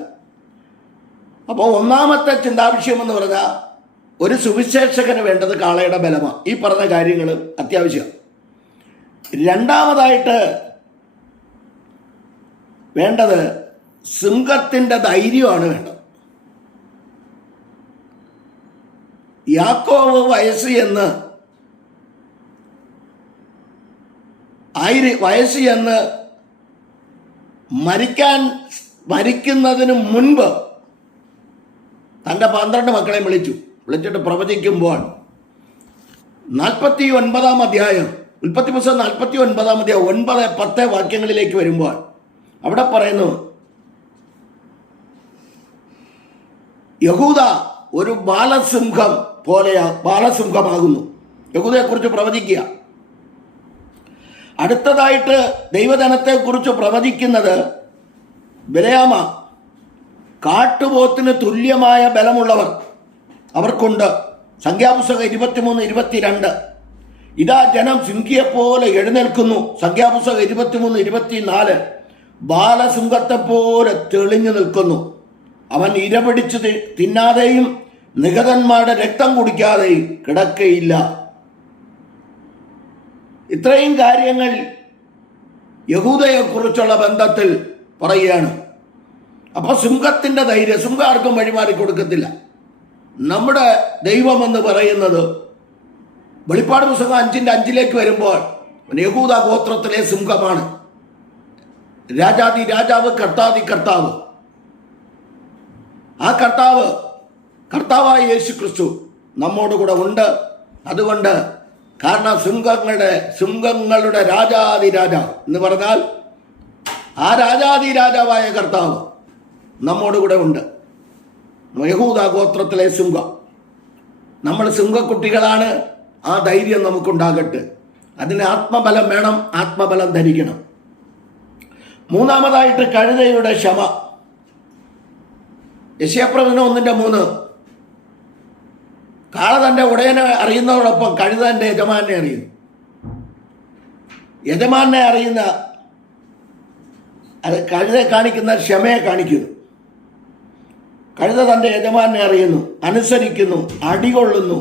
അപ്പോൾ ഒന്നാമത്തെ ചിന്താവിഷയം എന്ന് പറഞ്ഞാൽ ഒരു സുവിശേഷകന് വേണ്ടത് കാളയുടെ ബലമാണ്. ഈ പറഞ്ഞ കാര്യങ്ങൾ അത്യാവശ്യം. രണ്ടാമതായിട്ട് വേണ്ടത് സിംഹത്തിൻ്റെ ധൈര്യമാണ് വേണ്ടത്. യാക്കോബ് വയസ്സ് എന്ന് മരിക്കുന്നതിന് മുൻപ് തൻ്റെ 12 മക്കളെ വിളിച്ചിട്ട് പ്രവചിക്കുമ്പോൾ 49 അധ്യായം ഉൽപ്പത്തി പുസ്തകം 49 അധ്യായം 9, 10 വാക്യങ്ങളിലേക്ക് വരുമ്പോൾ അവിടെ പറയുന്നു, യഹൂദ ഒരു ബാലസിംഹമാകുന്നു. യഹൂദയെക്കുറിച്ച് പ്രവചിക്കുക. അടുത്തതായിട്ട് ദൈവജനത്തെക്കുറിച്ച് പ്രവചിക്കുന്നത് ബിലെയാമ. കാട്ടുപോത്തിന് തുല്യമായ ബലമുള്ളവർ അവർക്കുണ്ട്. സംഖ്യാപുസ്തകം 23, 22. ഇതാ ജനം സിംഹിയെപ്പോലെ എഴുന്നേൽക്കുന്നു. സംഖ്യാപുസ്തകം 23, 24. ബാലസിംഹത്തെപ്പോലെ തെളിഞ്ഞു നിൽക്കുന്നു. അവൻ ഇരപിടിച്ച് തിന്നാതെയും നിഹതന്മാരുടെ രക്തം കുടിക്കാതെയും കിടക്കയില്ല. ഇത്രയും കാര്യങ്ങൾ യഹൂദയെക്കുറിച്ചുള്ള ബന്ധത്തിൽ പറയുകയാണ്. അപ്പോൾ സിംഹത്തിൻ്റെ ധൈര്യം, സിംഹം ആർക്കും വഴിമാറി കൊടുക്കത്തില്ല. നമ്മുടെ ദൈവമെന്ന് പറയുന്നത് വെളിപ്പാട് പുസ്തകം 5:5 വരുമ്പോൾ യഹൂദ ഗോത്രത്തിലെ സിംഹമാണ്. രാജാതി രാജാവ്, കർത്താതി കർത്താവ്. ആ കർത്താവായ യേശു ക്രിസ്തു നമ്മോട് കൂടെ ഉണ്ട്. അതുകൊണ്ട് കാരണം സിംഹങ്ങളുടെ രാജാതി രാജാവ് എന്ന് പറഞ്ഞാൽ ആ രാജാതി രാജാവായ കർത്താവ് നമ്മോട് കൂടെ ഉണ്ട്. യഹൂദ ഗോത്രത്തിലെ സിംഹം. നമ്മൾ സിംഹക്കുട്ടികളാണ്. ആ ധൈര്യം നമുക്കുണ്ടാകട്ടെ. അതിന് ആത്മബലം വേണം, ആത്മബലം ധരിക്കണം. മൂന്നാമതായിട്ട് കഴുതയുടെ ക്ഷമ. യെശയ്യാപ്രവചനം 1:3. കാള തൻ്റെ ഉടയനെ അറിയുന്നതോടൊപ്പം കഴുത തൻ്റെ യജമാനെ അറിയുന്നു. യജമാനെ അറിയുന്ന അത് കഴുതയെ കാണിക്കുന്ന ക്ഷമയെ കാണിക്കുന്നു. കഴുത തൻ്റെ യജമാനെ അറിയുന്നു, അനുസരിക്കുന്നു, അടികൊള്ളുന്നു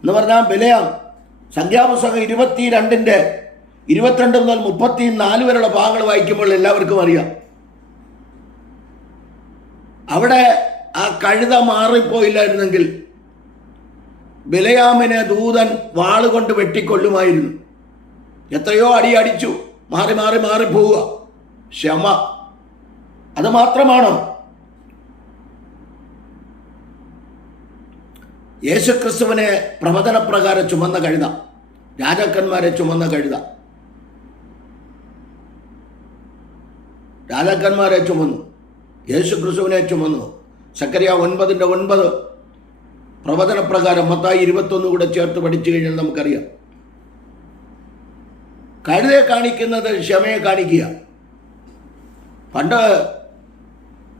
എന്ന് പറഞ്ഞാൽ ബിലയാം. സംഖ്യാപുസ്തകം 22 മുതൽ 34 വരെയുള്ള ഭാഗങ്ങൾ വായിക്കുമ്പോൾ എല്ലാവർക്കും അറിയാം. അവിടെ ആ കഴുത മാറിപ്പോയില്ലായിരുന്നെങ്കിൽ ബിലയാമിനെ ദൂതൻ വാളുകൊണ്ട് വെട്ടിക്കൊല്ലുമായിരുന്നു. എത്രയോ അടി അടിച്ചു, മാറി മാറി മാറിപ്പോവുക. ക്ഷമ അത് മാത്രമാണോ? യേശുക്രിസ്തുവിനെ പ്രവചനപ്രകാരം ചുമന്ന കഴുത, രാജാക്കന്മാരെ ചുമന്ന കഴുത, രാജാക്കന്മാരെ ചുമന്നു, യേശുക്രിസ്തുവിനെ ചുമന്നു. സക്കറിയ 9:9 പ്രവചനപ്രകാരം മത്തായി 21 കൂടെ ചേർത്ത് പഠിച്ചു കഴിഞ്ഞാൽ നമുക്കറിയാം. കഴുതയെ കാണിക്കുന്നത് ക്ഷമയെ കാണിക്കുക. പണ്ട്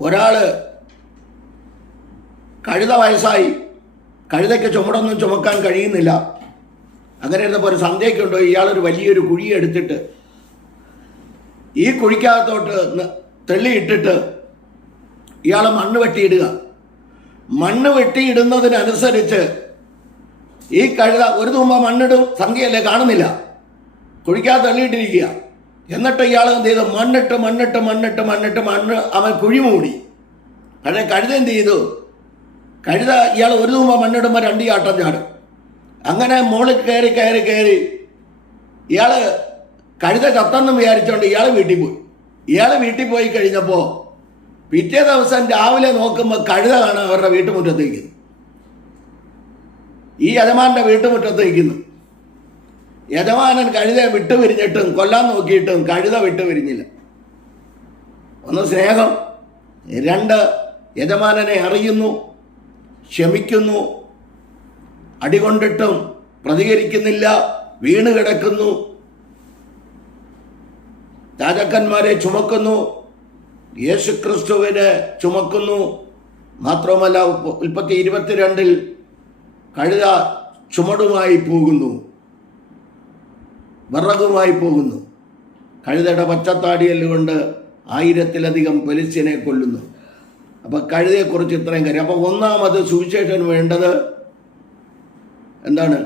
ഒരാൾ കഴുത വയസ്സായി, കഴുതയ്ക്ക് ചുമടൊന്നും ചുമക്കാൻ കഴിയുന്നില്ല. അങ്ങനെ ഇരുന്നപ്പോൾ ഒരു സന്ധ്യയ്ക്കുണ്ടോ ഇയാളൊരു വലിയൊരു കുഴി എടുത്തിട്ട് ഈ കുഴിക്കകത്തോട്ട് തെള്ളിയിട്ടിട്ട് ഇയാൾ മണ്ണ് വെട്ടിയിടുക. മണ്ണ് വെട്ടിയിടുന്നതിനനുസരിച്ച് ഈ കഴുത ഒരു തുമ്പ മണ്ണിടും, സംഖ്യയല്ലേ കാണുന്നില്ല, കുഴിക്കകത്ത് തള്ളിയിട്ടിരിക്കുക. എന്നിട്ട് ഇയാൾ എന്ത് ചെയ്തു? മണ്ണ് അവൻ കുഴി മൂടി. പക്ഷേ കഴുത എന്ത് ചെയ്തു? കഴുത ഇയാൾ ഒരു തുമ്പ മണ്ണിടുമ്പോൾ 2 ചാട്ടം ചാടും. അങ്ങനെ മുകളിൽ കയറി ഇയാൾ കഴുത ചത്തെന്ന് വിചാരിച്ചുകൊണ്ട് ഇയാൾ വീട്ടിൽ പോയി. ഇയാൾ വീട്ടിൽ പോയി കഴിഞ്ഞപ്പോൾ പിറ്റേ ദിവസം രാവിലെ നോക്കുമ്പോൾ കഴുത കാണാൻ അവരുടെ വീട്ടുമുറ്റത്ത് നിൽക്കുന്നു. ഈ യജമാന്റെ വീട്ടുമുറ്റത്ത് നിൽക്കുന്നു. യജമാനൻ കഴുതയെ വിട്ടുപിരിഞ്ഞിട്ടും കൊല്ലാൻ നോക്കിയിട്ടും കഴുത വിട്ടുപിരിഞ്ഞില്ല. 1 സ്നേഹം, 2 യജമാനനെ അറിയുന്നു, ക്ഷമിക്കുന്നു, അടികൊണ്ടിട്ടും പ്രതികരിക്കുന്നില്ല, വീണ് കിടക്കുന്നു, രാജാക്കന്മാരെ ചുമക്കുന്നു, യേശുക്രിസ്തുവിനെ ചുമക്കുന്നു. മാത്രമല്ല ഉൽപ്പത്തി 22 കഴുത ചുമടുമായി പോകുന്നു, വിറകുമായി പോകുന്നു. കഴുതയുടെ പച്ചത്താടിയല്ലുകൊണ്ട് 1000-ലധികം ഫെലിസ്ത്യനെ കൊല്ലുന്നു. അപ്പം കഴുതയെക്കുറിച്ച് ഇത്രയും കാര്യം. അപ്പം ഒന്നാമത് സുവിശേഷന് വേണ്ടത് എന്താണ്?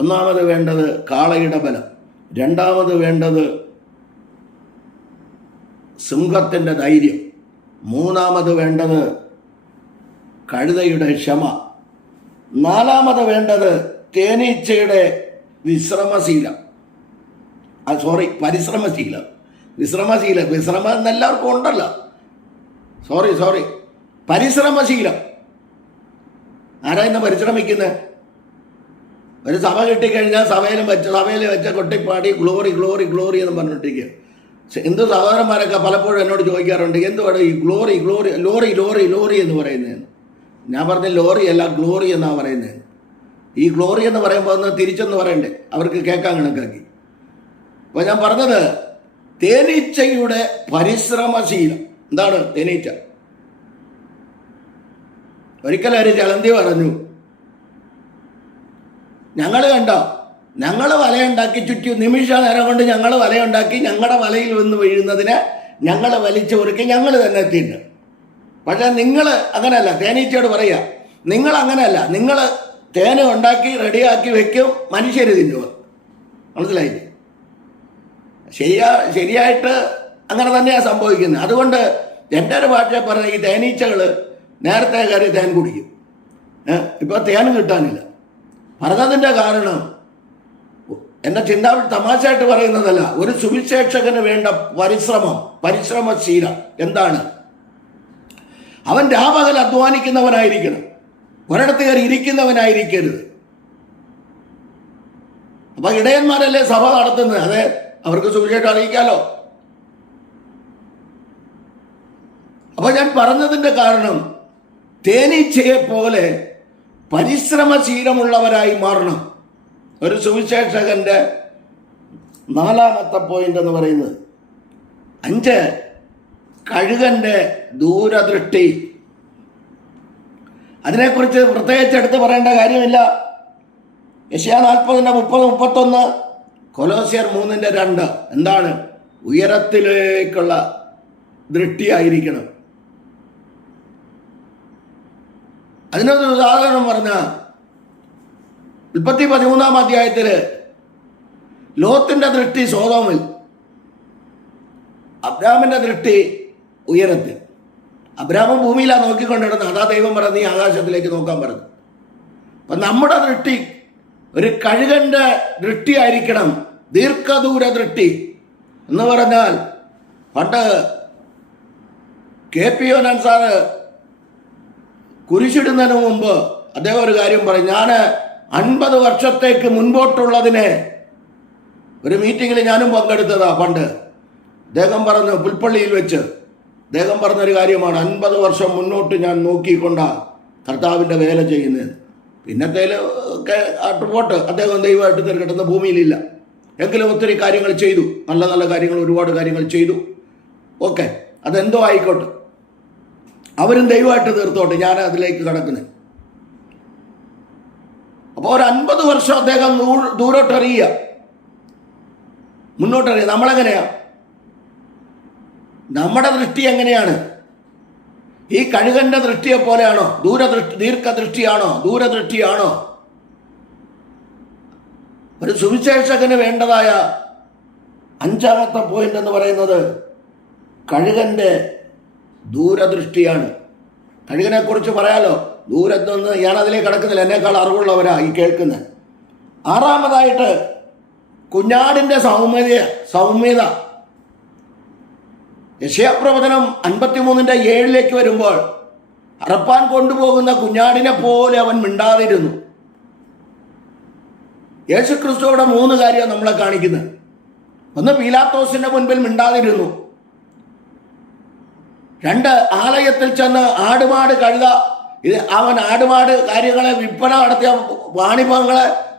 ഒന്നാമത് വേണ്ടത് കാളയുടെ ബലം, രണ്ടാമത് വേണ്ടത് സിംഹത്തിൻ്റെ ധൈര്യം, മൂന്നാമത് വേണ്ടത് കഴുതയുടെ ക്ഷമ, നാലാമത് വേണ്ടത് തേനീച്ചയുടെ പരിശ്രമശീലം. വിശ്രമം എന്നെല്ലാവർക്കും ഉണ്ടല്ലോ. പരിശ്രമശീലം. ആരാ ഇന്ന് പരിശ്രമിക്കുന്നത്? ഒരു സഭ കിട്ടിക്കഴിഞ്ഞാൽ സഭയിൽ വെച്ച കൊട്ടിപ്പാടി ഗ്ലോറി ഗ്ലോറി ഗ്ലോറി എന്ന് പറഞ്ഞിട്ടിരിക്കുക. ഹിന്ദു സഹോദരന്മാരൊക്കെ പലപ്പോഴും എന്നോട് ചോദിക്കാറുണ്ട്, എന്തുവാണ് ഈ ഗ്ലോറി ലോറി എന്ന് പറയുന്നതെന്ന്. ഞാൻ പറഞ്ഞ ലോറി അല്ല, ഗ്ലോറി എന്നാണ് പറയുന്നത്. ഈ ഗ്ലോറി എന്ന് പറയുമ്പോൾ ഒന്ന് തിരിച്ചെന്ന് പറയണ്ടേ, അവർക്ക് കേൾക്കാൻ കണക്കാക്കി. അപ്പോൾ ഞാൻ പറഞ്ഞത് തേനീച്ചയുടെ പരിശ്രമശീലം. എന്താണ് തേനീച്ച? ഒരിക്കലും ഒരു ചലന്തി പറഞ്ഞു, ഞങ്ങൾ വലയുണ്ടാക്കി ചുറ്റി നിമിഷ നേരം കൊണ്ട് ഞങ്ങൾ വലയുണ്ടാക്കി ഞങ്ങളുടെ വലയിൽ വന്ന് വീഴുന്നതിന് ഞങ്ങൾ വലിച്ചു കുറുക്കി ഞങ്ങൾ തന്നെ എത്തിയിട്ട്. പക്ഷേ നിങ്ങൾ അങ്ങനെയല്ല. തേനീച്ചയോട് പറയുക, നിങ്ങൾ അങ്ങനെയല്ല, നിങ്ങൾ തേന ഉണ്ടാക്കി റെഡിയാക്കി വെക്കും, മനുഷ്യർ തിന്നുക. മനസ്സിലായി? ശരിയായിട്ട് അങ്ങനെ തന്നെയാണ് സംഭവിക്കുന്നത്. അതുകൊണ്ട് എൻ്റെ ഒരു ഭാഷ പറഞ്ഞ ഈ തേനീച്ചകൾ നേരത്തെ കയറി തേൻ കുടിക്കും. ഇപ്പോൾ തേൻ കിട്ടാനില്ല. പറഞ്ഞതിൻ്റെ കാരണം എൻ്റെ തമാശയായിട്ട് പറയുന്നതല്ല. ഒരു സുവിശേഷകന് വേണ്ട പരിശ്രമശീലം എന്താണ്? അവൻ രാപകൽ അധ്വാനിക്കുന്നവനായിരിക്കണം, ഒരിടത്ത് കയറി ഇരിക്കുന്നവനായിരിക്കരുത്. അപ്പൊ ഇടയന്മാരല്ലേ സഭ നടത്തുന്നത്? അതെ, അവർക്ക് സുവിശേഷം അറിയിക്കാലോ. അപ്പൊ ഞാൻ പറഞ്ഞതിൻ്റെ കാരണം തേനീച്ചയെ പോലെ പരിശ്രമശീലമുള്ളവരായി മാറണം. ഒരു സുവിശേഷകന്റെ 4ാമത്തെ പോയിന്റ് എന്ന് പറയുന്നത് 5 കഴുകന്റെ ദൂരദൃഷ്ടി. അതിനെക്കുറിച്ച് പ്രത്യേകിച്ച് എടുത്ത് പറയേണ്ട കാര്യമില്ല. യെശയ്യാ 40:30-31, കൊലോസ്യർ 3:2 എന്താണ്? ഉയരത്തിലേക്കുള്ള ദൃഷ്ടിയായിരിക്കണം. അതിനൊരു ഉദാഹരണം പറഞ്ഞ ഉൽപ്പത്തി 13-ാം അധ്യായത്തിൽ ലോത്തിന്റെ ദൃഷ്ടി സോദോമിൽ, അബ്രാമിന്റെ ദൃഷ്ടി ഉയരത്തിൽ. അബ്രാഹം ഭൂമിയിലാണ് നോക്കിക്കൊണ്ടിരുന്നത്. അതാ ദൈവം പറഞ്ഞു, നീ ആകാശത്തിലേക്ക് നോക്കാൻ പറഞ്ഞു. അപ്പം നമ്മുടെ ദൃഷ്ടി ഒരു കഴുകന്റെ ദൃഷ്ടിയായിരിക്കണം, ദീർഘദൂര ദൃഷ്ടി എന്ന് പറഞ്ഞാൽ. പണ്ട് KP യോഹന്നാൻ സാറ് കുരിശിടുന്നതിന് മുമ്പ് അദ്ദേഹം ഒരു കാര്യം പറയും. ഞാൻ 50 വർഷത്തേക്ക് മുൻപോട്ടുള്ളതിനെ ഒരു മീറ്റിങ്ങിൽ ഞാനും പങ്കെടുത്തതാ പണ്ട്. അദ്ദേഹം പറഞ്ഞു, പുൽപ്പള്ളിയിൽ വെച്ച് അദ്ദേഹം പറഞ്ഞൊരു കാര്യമാണ്, 50 വർഷം മുന്നോട്ട് ഞാൻ നോക്കിക്കൊണ്ടാ കർത്താവിൻ്റെ വേല ചെയ്യുന്നത്. പിന്നത്തേലൊക്കെ ആട്ടുപോട്ട്, അദ്ദേഹം ദൈവമായിട്ട് തീർക്കട്ടുന്ന ഭൂമിയിലില്ല, എങ്കിലും ഒത്തിരി കാര്യങ്ങൾ ചെയ്തു, നല്ല നല്ല കാര്യങ്ങൾ, ഒരുപാട് കാര്യങ്ങൾ ചെയ്തു. ഓക്കെ, അതെന്തോ ആയിക്കോട്ടെ, അവരും ദൈവമായിട്ട് തീർത്തോട്ടെ, ഞാൻ അതിലേക്ക് കടക്കുന്നത്. അപ്പോൾ ഒരു 50 വർഷം അദ്ദേഹം ദൂരോട്ടറിയുക, മുന്നോട്ടറിയുക. നമ്മളെങ്ങനെയാ? നമ്മുടെ ദൃഷ്ടി എങ്ങനെയാണ്? ഈ കഴുകന്റെ ദൃഷ്ടിയെ പോലെയാണോ? ദീർഘദൃഷ്ടിയാണോ? ദൂരദൃഷ്ടിയാണോ? ഒരു സുവിശേഷകന് വേണ്ടതായ 5-ാമത്തെ പോയിന്റ് എന്ന് പറയുന്നത് കഴുകന്റെ ദൂരദൃഷ്ടിയാണ്. കഴുകനെ കുറിച്ച് പറയാലോ, ദൂരത്ത് നിന്ന് ഞാൻ അതിലേക്ക് കടക്കുന്നില്ല, എന്നേക്കാൾ അറിവുള്ളവരാ ഈ കേൾക്കുന്നത്. 6-ാമതായിട്ട് കുഞ്ഞാടിന്റെ സൗമ്യത. യെശയ്യാപ്രവചനം 53:7 വരുമ്പോൾ അറപ്പാൻ കൊണ്ടുപോകുന്ന കുഞ്ഞാടിനെ പോലെ അവൻ മിണ്ടാതിരുന്നു. യേശുക്രിസ്തുവിടെ 3 കാര്യം നമ്മളെ കാണിക്കുന്നത്. ഒന്ന്, പീലാത്തോസിന്റെ മുൻപിൽ മിണ്ടാതിരുന്നു. 2, ആലയത്തിൽ ചെന്ന് ആടുമാട് കഴുത, അവൻ ആടുമാട് കാര്യങ്ങളെ വിൽപ്പന നടത്തിയ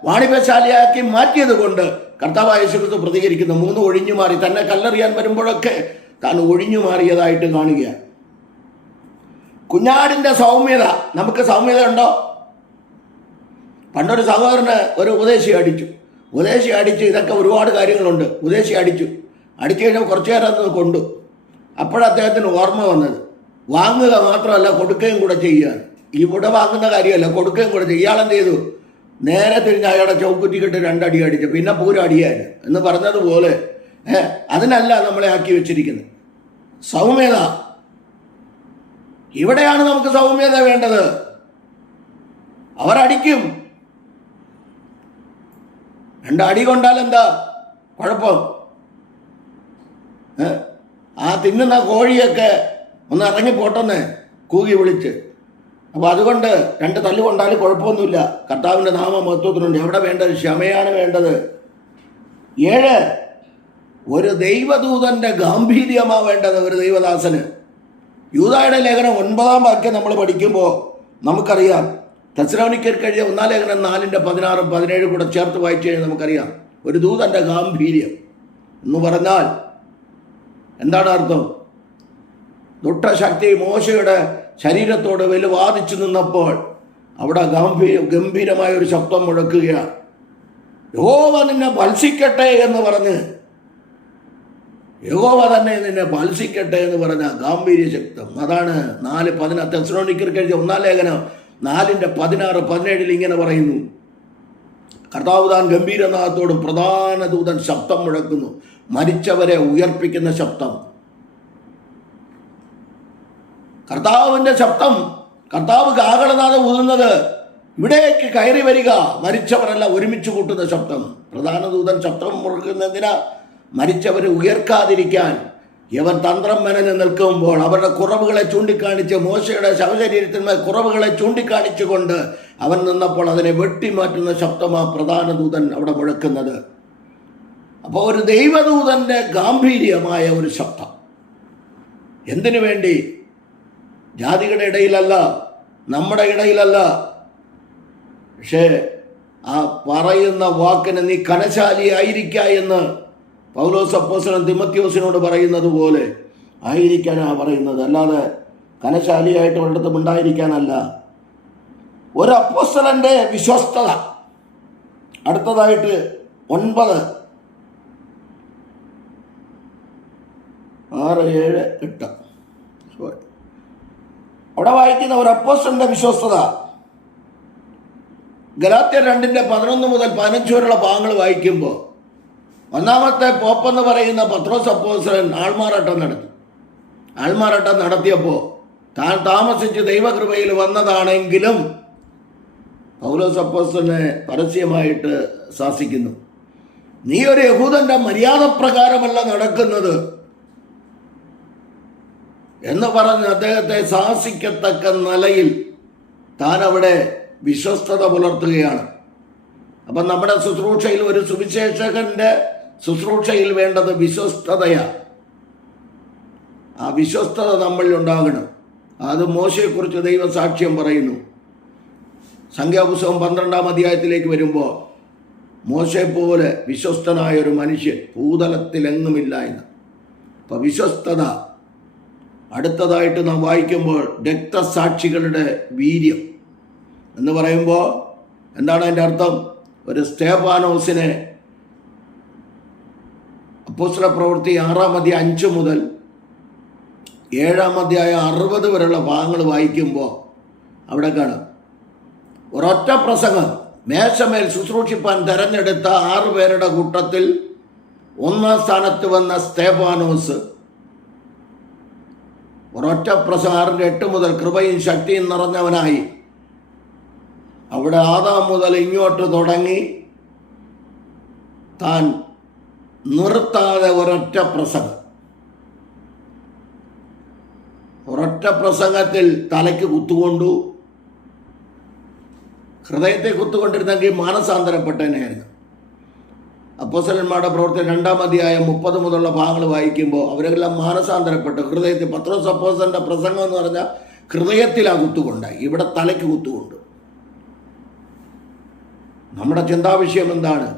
വാണിഭശാലിയാക്കി മാറ്റിയത് കൊണ്ട് കർത്താവായ യേശുക്രിസ്തു പ്രതികരിക്കുന്നു. 3, ഒഴിഞ്ഞു മാറി. തന്നെ കല്ലെറിയാൻ വരുമ്പോഴൊക്കെ താൻ ഒഴിഞ്ഞു മാറിയതായിട്ട് കാണുകയാണ്. കുഞ്ഞാടിന്റെ സൗമ്യത. നമുക്ക് സൗമ്യത ഉണ്ടോ? പണ്ടൊരു സഹോദരന് ഒരു ഉപദേശി അടിച്ചു. ഇതൊക്കെ ഒരുപാട് കാര്യങ്ങളുണ്ട്. ഉപദേശി അടിച്ചു കഴിഞ്ഞാൽ കുറച്ചു നേരം അത് കൊണ്ടു. അപ്പോഴദ്ദേഹത്തിന് ഓർമ്മ വന്നത്, വാങ്ങുക മാത്രമല്ല കൊടുക്കുകയും കൂടെ ചെയ്യുകയാണ്. ഇവിടെ വാങ്ങുന്ന കാര്യമല്ല, കൊടുക്കുകയും കൂടെ ചെയ്യുക. ഇയാളെന്ത് ചെയ്തു? നേരെ തിരിഞ്ഞ് അയാളുടെ ചൗക്കുറ്റിക്കിട്ട് 2 അടി അടിച്ചു. പിന്നെ പൂരം അടിയായിരുന്നു എന്ന് പറഞ്ഞതുപോലെ അതിനല്ല നമ്മളെ ആക്കി വെച്ചിരിക്കുന്നത്. സൗമ്യത. ഇവിടെയാണ് നമുക്ക് സൗമ്യത വേണ്ടത്. അവരടിക്കും. 2 അടി കൊണ്ടാൽ എന്താ കുഴപ്പം? ആ തിന്നുന്ന കോഴിയൊക്കെ ഒന്ന് ഇറങ്ങിപ്പോട്ടെന്ന് കൂകി വിളിച്ച്. അപ്പോൾ അതുകൊണ്ട് 2 തല്ല് കൊണ്ടാലും കുഴപ്പമൊന്നുമില്ല. കർത്താവിൻ്റെ നാമമഹത്വത്തിനുണ്ട്. എവിടെ വേണ്ടത്? ക്ഷമയാണ് വേണ്ടത്. 7, ഒരു ദൈവദൂതന്റെ ഗാംഭീര്യമാ വേണ്ടത് ഒരു ദൈവദാസന്. യൂദായുടെ ലേഖനം 9-ാം വാക്യം നമ്മൾ പഠിക്കുമ്പോൾ നമുക്കറിയാം. തെസ്സലോനിക്കർക്ക് എഴുതിയ 1-ാം ലേഖനം 4:16-17 കൂടെ ചേർത്ത് വായിച്ചു കഴിഞ്ഞാൽ നമുക്കറിയാം ഒരു ദൂതന്റെ ഗാംഭീര്യം എന്ന് പറഞ്ഞാൽ എന്താണ് അർത്ഥം? ദുഷ്ടശക്തി മോശയുടെ ശരീരത്തോട് വാദിച്ചു നിന്നപ്പോൾ അവിടെ ഗംഭീരമായ ഒരു ശബ്ദം മുഴക്കുകയാണ്. യഹോവ നിന്നെ ഭത്സിക്കട്ടെ എന്ന് പറഞ്ഞ്, യഹോവ തന്നെ നിന്നെ ഭത്സിക്കട്ടെ എന്ന് പറഞ്ഞ ഗാംഭീര്യ ശബ്ദം. അതാണ് 4:16 തെസ്സലോനിക്കർക്ക് എഴുതിയ 1-ാം ലേഖനം 4:16-17 ഇങ്ങനെ പറയുന്നു. കർത്താവ് താൻ ഗംഭീരനാഥത്തോടും പ്രധാന ദൂതൻ ശബ്ദം മുഴക്കുന്നു, മരിച്ചവരെ ഉയർപ്പിക്കുന്ന ശബ്ദം. കർത്താവിൻ്റെ ശബ്ദം, കർത്താവ് കാഹളനാദം ഊതുന്നത്, ഇവിടേക്ക് കയറി വരിക, മരിച്ചവരെല്ലാം ഒരുമിച്ച് കൂട്ടുന്ന ശബ്ദം. പ്രധാന ദൂതൻ ശബ്ദം മുഴക്കുന്നതിനാ മരിച്ചവരെ ഉയർക്കാതിരിക്കാൻ. യവൻ തന്ത്രം മെനഞ്ഞ് നിൽക്കുമ്പോൾ അവരുടെ കുറവുകളെ ചൂണ്ടിക്കാണിച്ച്, മോശയുടെ ശവശരീരത്തിന്മേൽ കുറവുകളെ ചൂണ്ടിക്കാണിച്ചുകൊണ്ട് അവൻ നിന്നപ്പോൾ അതിനെ വെട്ടിമാറ്റുന്ന ശബ്ദമാണ് പ്രധാന ദൂതൻ അവിടെ മുഴക്കുന്നത്. അപ്പോൾ ഒരു ദൈവദൂതന്റെ ഗാംഭീര്യമായ ഒരു ശബ്ദം. എന്തിനു വേണ്ടി? ജാതികളുടെ ഇടയിലല്ല, നമ്മുടെ ഇടയിലല്ല. പക്ഷേ ആ പറയുന്ന വാക്കിന് നീ കനശാലിയായിരിക്ക എന്ന് പൗലോസ് അപ്പോസ്തലൻ തിമോഥെയോസിനോട് പറയുന്നത് പോലെ ആയിരിക്കാനാണ് പറയുന്നത്. അല്ലാതെ കനശാലിയായിട്ട് ഒരിടത്തും ഉണ്ടായിരിക്കാനല്ല. ഒരു അപ്പോസ്തലന്റെ വിശ്വസ്തത. അടുത്തതായിട്ട് 9, 6, 7, 8 അവിടെ വായിക്കുന്ന ഒരു അപ്പോസ്തലന്റെ വിശ്വസ്തത. ഗലാത്യർ 2:11 മുതൽ 15 വരെയുള്ള ഭാഗങ്ങൾ വായിക്കുമ്പോൾ ഒന്നാമത്തെ പോപ്പെന്ന് പറയുന്ന പത്രോസ് അപ്പോസ്തലൻ ആൾമാറാട്ടം നടത്തിയപ്പോൾ താൻ താമസിച്ച് ദൈവകൃപയിൽ വന്നതാണെങ്കിലും പൗലോസ് അപ്പോസ്തലനെ പരസ്യമായിട്ട് ശാസിക്കുന്നു. നീ ഒരു യഹൂദന്റെ മര്യാദ പ്രകാരമല്ല നടക്കുന്നത് എന്ന് പറഞ്ഞ് അദ്ദേഹത്തെ ശാസിക്കത്തക്ക നിലയിൽ താൻ അവിടെ വിശ്വസ്തത പുലർത്തുകയാണ്. അപ്പം നമ്മുടെ ശുശ്രൂഷയിൽ, ഒരു സുവിശേഷകന്റെ ശുശ്രൂഷയിൽ വേണ്ടത് വിശ്വസ്തതയാണ്. ആ വിശ്വസ്തത നമ്മളിൽ ഉണ്ടാകണം. അത് മോശയെക്കുറിച്ച് ദൈവം സാക്ഷ്യം പറയുന്നു. സംഖ്യാപുസ്തകം 12-ാം അധ്യായത്തിലേക്ക് വരുമ്പോൾ മോശയെ പോലെ വിശ്വസ്തനായ ഒരു മനുഷ്യൻ ഭൂതലത്തിലെങ്ങുമില്ല എന്ന്. അപ്പം വിശ്വസ്തത. അടുത്തതായിട്ട് നാം വായിക്കുമ്പോൾ രക്തസാക്ഷികളുടെ വീര്യം എന്ന് പറയുമ്പോൾ എന്താണ് അതിൻ്റെ അർത്ഥം? ഒരു സ്തേഫാനോസിനെ അപ്പോസ്തല പ്രവൃത്തി 6-ാം അധ്യായം 5 മുതൽ 7-ാം അധ്യായം 60 വരെയുള്ള ഭാഗങ്ങൾ വായിക്കുമ്പോൾ അവിടെ കാണാം ഒരൊറ്റ പ്രസംഗം. മേശമേൽ ശുശ്രൂഷിപ്പാൻ തെരഞ്ഞെടുത്ത 6 പേരുടെ കൂട്ടത്തിൽ 1-ാം സ്ഥാനത്ത് വന്ന സ്തേഫാനോസ് ഒരൊറ്റ പ്രസംഗം 6:8 മുതൽ കൃപയും ശക്തിയും നിറഞ്ഞവനായി അവിടെ ആദാം മുതൽ ഇങ്ങോട്ട് തുടങ്ങി താൻ നിർത്താതെ ഒരൊറ്റ പ്രസംഗത്തിൽ തലയ്ക്ക് കുത്തുകൊണ്ടു, ഹൃദയത്തെ കുത്തുകൊണ്ടിരുന്നെങ്കിൽ മാനസാന്തരപ്പെട്ടനായിരുന്നു. അപ്പോസ്തലന്മാരുടെ പ്രവൃത്തി 2-ാം അധ്യായം 30 മുതലുള്ള ഭാഗങ്ങൾ വായിക്കുമ്പോൾ അവരെല്ലാം മാനസാന്തരപ്പെട്ടു. ഹൃദയത്തിൽ പത്രോസ് അപ്പോസ്തലന്റെ പ്രസംഗം എന്ന് പറഞ്ഞാൽ ഹൃദയത്തിലാണ് കുത്തുകൊണ്ടായി, ഇവിടെ തലയ്ക്ക് കുത്തുകൊണ്ട്. നമ്മുടെ ചിന്താവിഷയം എന്താണ്?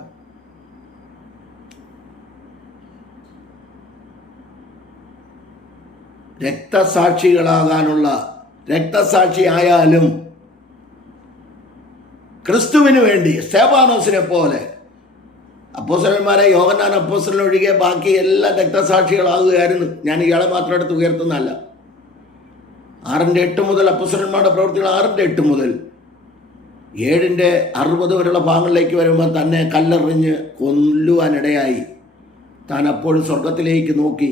രക്തസാക്ഷിയായാലും ക്രിസ്തുവിന് വേണ്ടി സ്തേഫാനോസിനെ പോലെ അപ്പോസ്തലന്മാരെ യോഹന്നാൻ അപ്പോസ്തലൻ ഒഴികെ ബാക്കി എല്ലാം രക്തസാക്ഷികളാകുകയായിരുന്നു. ഞാൻ ഇയാളെ മാത്രം എടുത്ത് ഉയർത്തുന്നതല്ല. 6:8 മുതൽ അപ്പോസ്തലന്മാരുടെ പ്രവൃത്തികൾ 6:8 മുതൽ 7:60 വരെയുള്ള ഭാഗങ്ങളിലേക്ക് വരുമ്പോൾ തന്നെ കല്ലെറിഞ്ഞ് കൊല്ലുവാനിടയായി. താൻ അപ്പോഴും സ്വർഗത്തിലേക്ക് നോക്കി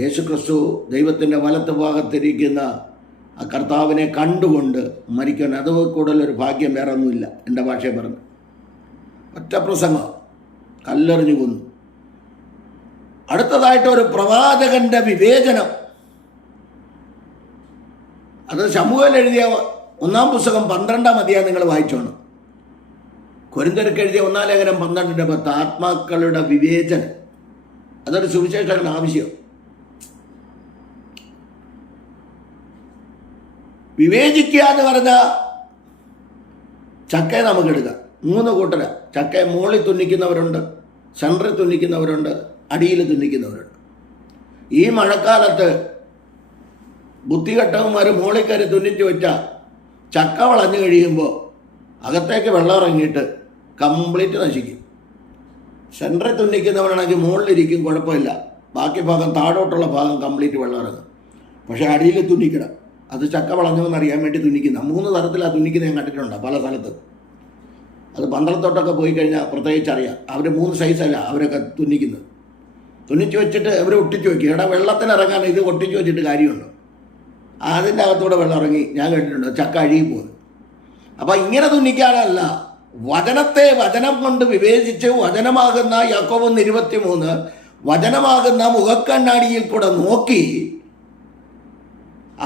യേശുക്രിസ്തു ദൈവത്തിൻ്റെ വലത്ത് ഭാഗത്തിരിക്കുന്ന ആ കർത്താവിനെ കണ്ടുകൊണ്ട് മരിക്കാൻ. അത് കൂടുതലൊരു ഭാഗ്യം വേറെ ഒന്നുമില്ല. എൻ്റെ ഭാഷയെ പറഞ്ഞു, ഒറ്റ പ്രസംഗം, കല്ലെറിഞ്ഞു കൊന്നു. അടുത്തതായിട്ട് ഒരു പ്രവാചകന്റെ വിവേചനം. അത് ശമൂവേൽ എഴുതിയ 1-ാം പുസ്തകം 12-ാം അധ്യായം നിങ്ങൾ വായിച്ചോണം. കൊരിന്ത്യർക്ക് എഴുതിയ 1-ാം ലേഖനം 12:10 ആത്മാക്കളുടെ വിവേചനം. അതൊരു സുവിശേഷകന് ആവശ്യം. വിവേചിക്കുക എന്ന് പറഞ്ഞാൽ ചക്കയെ നമുക്കെടുക്കാം. 3 കൂട്ടരാ. ചക്കയെ മുകളിൽ തുന്നിക്കുന്നവരുണ്ട്, സെൻറ്ററിൽ തുന്നിക്കുന്നവരുണ്ട്, അടിയിൽ തുന്നിക്കുന്നവരുണ്ട്. ഈ മഴക്കാലത്ത് ബുദ്ധികെട്ടവന്മാർ മുകളിൽ കയറി തുന്നിച്ച് വെച്ചാൽ ചക്ക വളഞ്ഞു കഴിയുമ്പോൾ അകത്തേക്ക് വെള്ളം ഇറങ്ങിയിട്ട് കംപ്ലീറ്റ് നശിക്കും. സെൻറ്ററിൽ തുന്നിക്കുന്നവരാണെങ്കിൽ മുകളിലിരിക്കും, കുഴപ്പമില്ല. ബാക്കി ഭാഗം, താഴോട്ടുള്ള ഭാഗം കംപ്ലീറ്റ് വെള്ളം ഇറങ്ങും. പക്ഷേ അടിയിൽ തുന്നിക്കണം. അത് ചക്ക വളഞ്ഞോന്ന് അറിയാൻ വേണ്ടി തുന്നിക്കുന്ന 3 തരത്തിലാണ് തുന്നിക്കുന്നത്. ഞാൻ കണ്ടിട്ടുണ്ട് പല സ്ഥലത്ത്. അത് പന്തളത്തോട്ടൊക്കെ പോയി കഴിഞ്ഞാൽ പ്രത്യേകിച്ച് അറിയാം. അവർ 3 സൈസല്ല അവരൊക്കെ തുന്നിക്കുന്നത്. തുന്നിച്ച് വെച്ചിട്ട് അവർ ഒട്ടിച്ച് വയ്ക്കും. ഇവിടെ വെള്ളത്തിനിറങ്ങാൻ ഇത് ഒട്ടിച്ച് വെച്ചിട്ട് കാര്യമുണ്ട്. അതിൻ്റെ അകത്തൂടെ വെള്ളം ഇറങ്ങി ഞാൻ കേട്ടിട്ടുണ്ട്, ചക്ക അഴുകി പോകുന്നു. അപ്പം ഇങ്ങനെ തുന്നിക്കാനല്ല, വചനം കൊണ്ട് വിവേചിച്ച് വചനമാകുന്ന യാക്കോബ് 1:23 വചനമാകുന്ന മുഖക്കണ്ണാടിയിൽ കൂടെ നോക്കി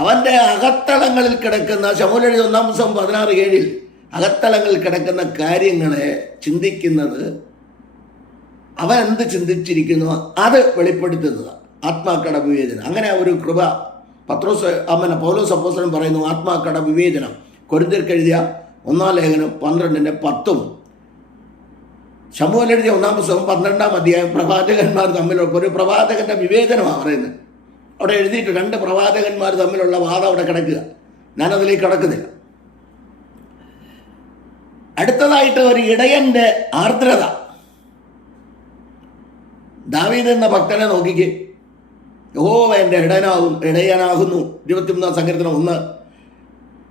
അവൻ്റെ അകത്തളങ്ങളിൽ കിടക്കുന്ന, ശമൂവേൽ എഴുതിയ 1-ാം പുസ്തകം 16:7 അകത്തളങ്ങളിൽ കിടക്കുന്ന കാര്യങ്ങളെ ചിന്തിക്കുന്നത്, അവൻ എന്ത് ചിന്തിച്ചിരിക്കുന്നു അത് വെളിപ്പെടുത്തുന്നത് ആത്മാക്കളുടെ വിവേചനം. അങ്ങനെ ഒരു കൃപ പൗലോസ് അപ്പോസ്തലൻ പറയുന്നു, ആത്മാക്കളുടെ വിവേചനം. കൊരിന്ത്യർക്ക് എഴുതിയ 1-ാം ലേഖനം 12:10 ശമൂവേൽ എഴുതിയ 1-ാം പുസ്തകം 12-ാം അധ്യായം പ്രവാചകന്മാർ തമ്മിലുള്ള ഒരു പ്രവാചകന്റെ വിവേചനമാണ് പറയുന്നത്. അവിടെ എഴുതിയിട്ട് 2 പ്രവാചകന്മാർ തമ്മിലുള്ള വാദം അവിടെ കിടക്കുക. ഞാനതിലേക്ക് കിടക്കുന്നില്ല. അടുത്തതായിട്ട് ഒരു ഇടയൻ്റെ ആർദ്രത. ദാവീദ് എന്ന ഭക്തനെ നോക്കിക്ക്. യഹോവ എൻ്റെ ഇടയനാകുന്നു. 23 സങ്കീർത്തനം 1.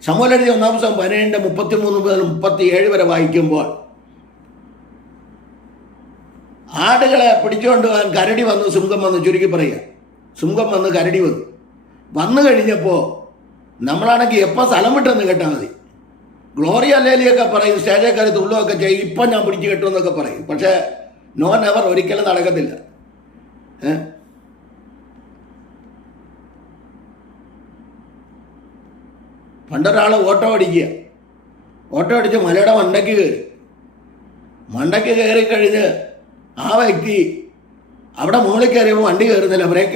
ശമൂവേൽ എഴുതിയ 1 17 33 മുതൽ 37 വരെ വായിക്കുമ്പോൾ ആടുകളെ പിടിച്ചുകൊണ്ട് പോകാൻ കരടി വന്നു, സിംഹം വന്നു. ചുരുക്കി പറയുക, സിംഹം വന്ന് കരടി വന്നു കഴിഞ്ഞപ്പോൾ നമ്മളാണെങ്കിൽ എപ്പോൾ സ്ഥലം വിട്ടെന്ന് കേട്ടാൽ മതി. ഗ്ലോറിയ ലേലിയൊക്കെ പറയും, സ്റ്റേജിൽ കയറി തുള്ളുമൊക്കെ ചെയ്യും, ഇപ്പം ഞാൻ പിടിച്ച് കെട്ടുമെന്നൊക്കെ പറയും. പക്ഷേ നോ നെവർ, ഒരിക്കലും നടക്കത്തില്ല. പണ്ടൊരാൾ ഓട്ടോ അടിച്ച് മലയുടെ മണ്ടയ്ക്ക് കയറിക്കഴിഞ്ഞ് ആ വ്യക്തി അവിടെ മുകളിൽ കയറിയപ്പോൾ വണ്ടി കയറുന്നില്ല, ബ്രേക്ക്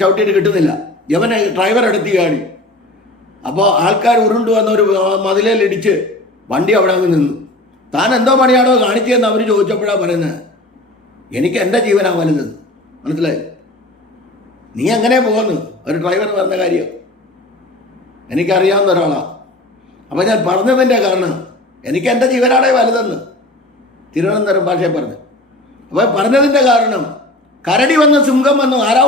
ചവിട്ടിയിട്ട് കിട്ടുന്നില്ല. ഇവനെ ഡ്രൈവർ എടുത്ത് ചാടി. അപ്പോൾ ആൾക്കാർ ഉരുണ്ടു വന്ന ഒരു മതിലിടിച്ച് വണ്ടി അവിടെ അങ്ങ് നിന്നു. താൻ എന്തോ പണിയാണോ കാണിച്ചതെന്ന് അവർ ചോദിച്ചപ്പോഴാണ് പറയുന്നത്, എനിക്ക് എൻ്റെ ജീവനാണ് വലുതെന്ന്. മനസ്സിലായി? നീ എങ്ങനെ പോകുന്നു? ഒരു ഡ്രൈവർ പറഞ്ഞ കാര്യം എനിക്കറിയാവുന്ന ഒരാളാണ്. അപ്പോൾ ഞാൻ പറഞ്ഞതിൻ്റെ കാരണം എനിക്ക് എൻ്റെ ജീവനാണേ വലുതെന്ന് തിരുവനന്തപുരം ഭാഷയെ പറഞ്ഞു. അപ്പോൾ പറഞ്ഞതിൻ്റെ കാരണം കരടി വന്ന് സിംഹം വന്നു. ആരാ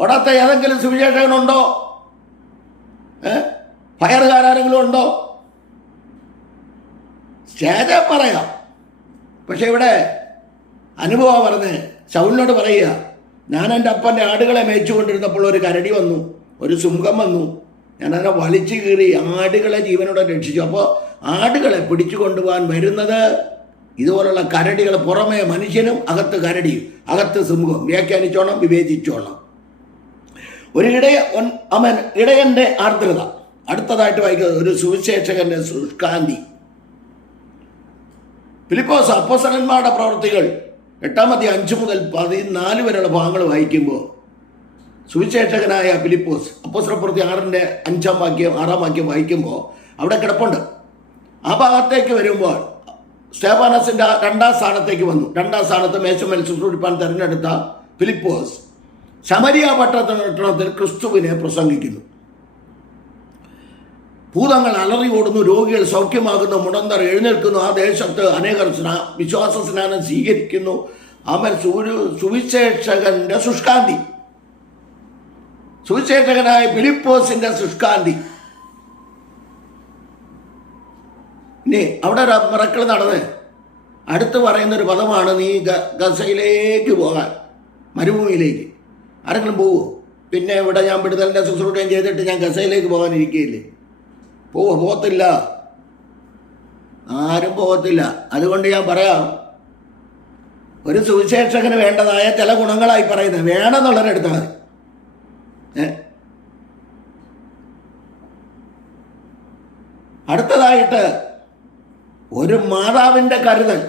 ഓടാത്ത ഏതെങ്കിലും സുവിശേഷകനുണ്ടോ? ഫയറുകാരെങ്കിലും ഉണ്ടോ? സ്റ്റേജിൽ പറയാം. പക്ഷെ ഇവിടെ അനുഭവം പറഞ്ഞ് ശൗലിനോട് പറയുക, ഞാൻ എൻ്റെ അപ്പൻ്റെ ആടുകളെ മേയിച്ചു കൊണ്ടിരുന്നപ്പോൾ ഒരു കരടി വന്നു, ഒരു സിംഹം വന്നു, ഞാനതിനെ വലിച്ചു കീറി ആടുകളെ ജീവനോടെ രക്ഷിച്ചു. അപ്പോൾ ആടുകളെ പിടിച്ചു കൊണ്ടുപോകാൻ വരുന്നത് ഇതുപോലുള്ള കരടികൾ. പുറമേ മനുഷ്യനും അകത്ത് കരടിയും അകത്ത് സിംഹവും. വ്യാഖ്യാനിച്ചോണം, വിവേചിച്ചോണം. ഒരു ഇടയൻ്റെ ആർദ്രത. അടുത്തതായിട്ട് വായിക്കുന്നത് ഒരു സുവിശേഷകന്റെ ശുഷ്കാന്തി. ഫിലിപ്പോസ് അപ്പോസ്തലന്മാരുടെ പ്രവൃത്തികൾ 8-5 മുതൽ 14 വരെയുള്ള ഭാഗങ്ങൾ വായിക്കുമ്പോൾ സുവിശേഷകനായ ഫിലിപ്പോസ് അപ്പോസ്തലപ്രവൃത്തി 6 വാക്യം വായിക്കുമ്പോൾ അവിടെ കിടപ്പുണ്ട്. ആ ഭാഗത്തേക്ക് വരുമ്പോൾ സ്തേഫാനസിൻ്റെ 2ാം സ്ഥാനത്തേക്ക് വന്നു. 2ാം സ്ഥാനത്ത് മേശമേൽ ശുശ്രൂഷിപ്പാൻ തിരഞ്ഞെടുത്ത ഫിലിപ്പോസ് ശമരിയ പട്ടണത്തിൽ ക്രിസ്തുവിനെ പ്രസംഗിക്കുന്നു. ഭൂതങ്ങൾ അലറി ഓടുന്നു, രോഗികൾ സൗഖ്യമാകുന്നു, മുടന്തർ എഴുന്നേൽക്കുന്നു. ആ ദേശത്ത് അനേകർ വിശ്വാസ സ്നാനം സ്വീകരിക്കുന്നു. അവൻ സുവിശേഷകന്റെ ശുഷ്കാന്തി. സുവിശേഷകനായ ഫിലിപ്പോസിന്റെ ശുഷ്കാന്തി. ഇനി അവിടെ ഒരു മിറക്കിൾ നടന്ന് അടുത്ത് പറയുന്നൊരു പദമാണ്, നീ ഗസയിലേക്ക് പോകാൻ, മരുഭൂമിയിലേക്ക്. ആരെങ്കിലും പോവുമോ? പിന്നെ ഇവിടെ ഞാൻ വിടുതലിൻ്റെ ശുശ്രൂഷയും ചെയ്തിട്ട് ഞാൻ ഗസയിലേക്ക് പോകാനിരിക്കുകയില്ലേ? പോകത്തില്ല, ആരും പോകത്തില്ല. അതുകൊണ്ട് ഞാൻ പറയാം, ഒരു സുവിശേഷകന് വേണ്ടതായ ചില ഗുണങ്ങളായി പറയുന്നത് വേണമെന്നുള്ളവരെടുത്താൽ മതി. അടുത്തതായിട്ട് ഒരു മാതാവിൻ്റെ കരുതൽ.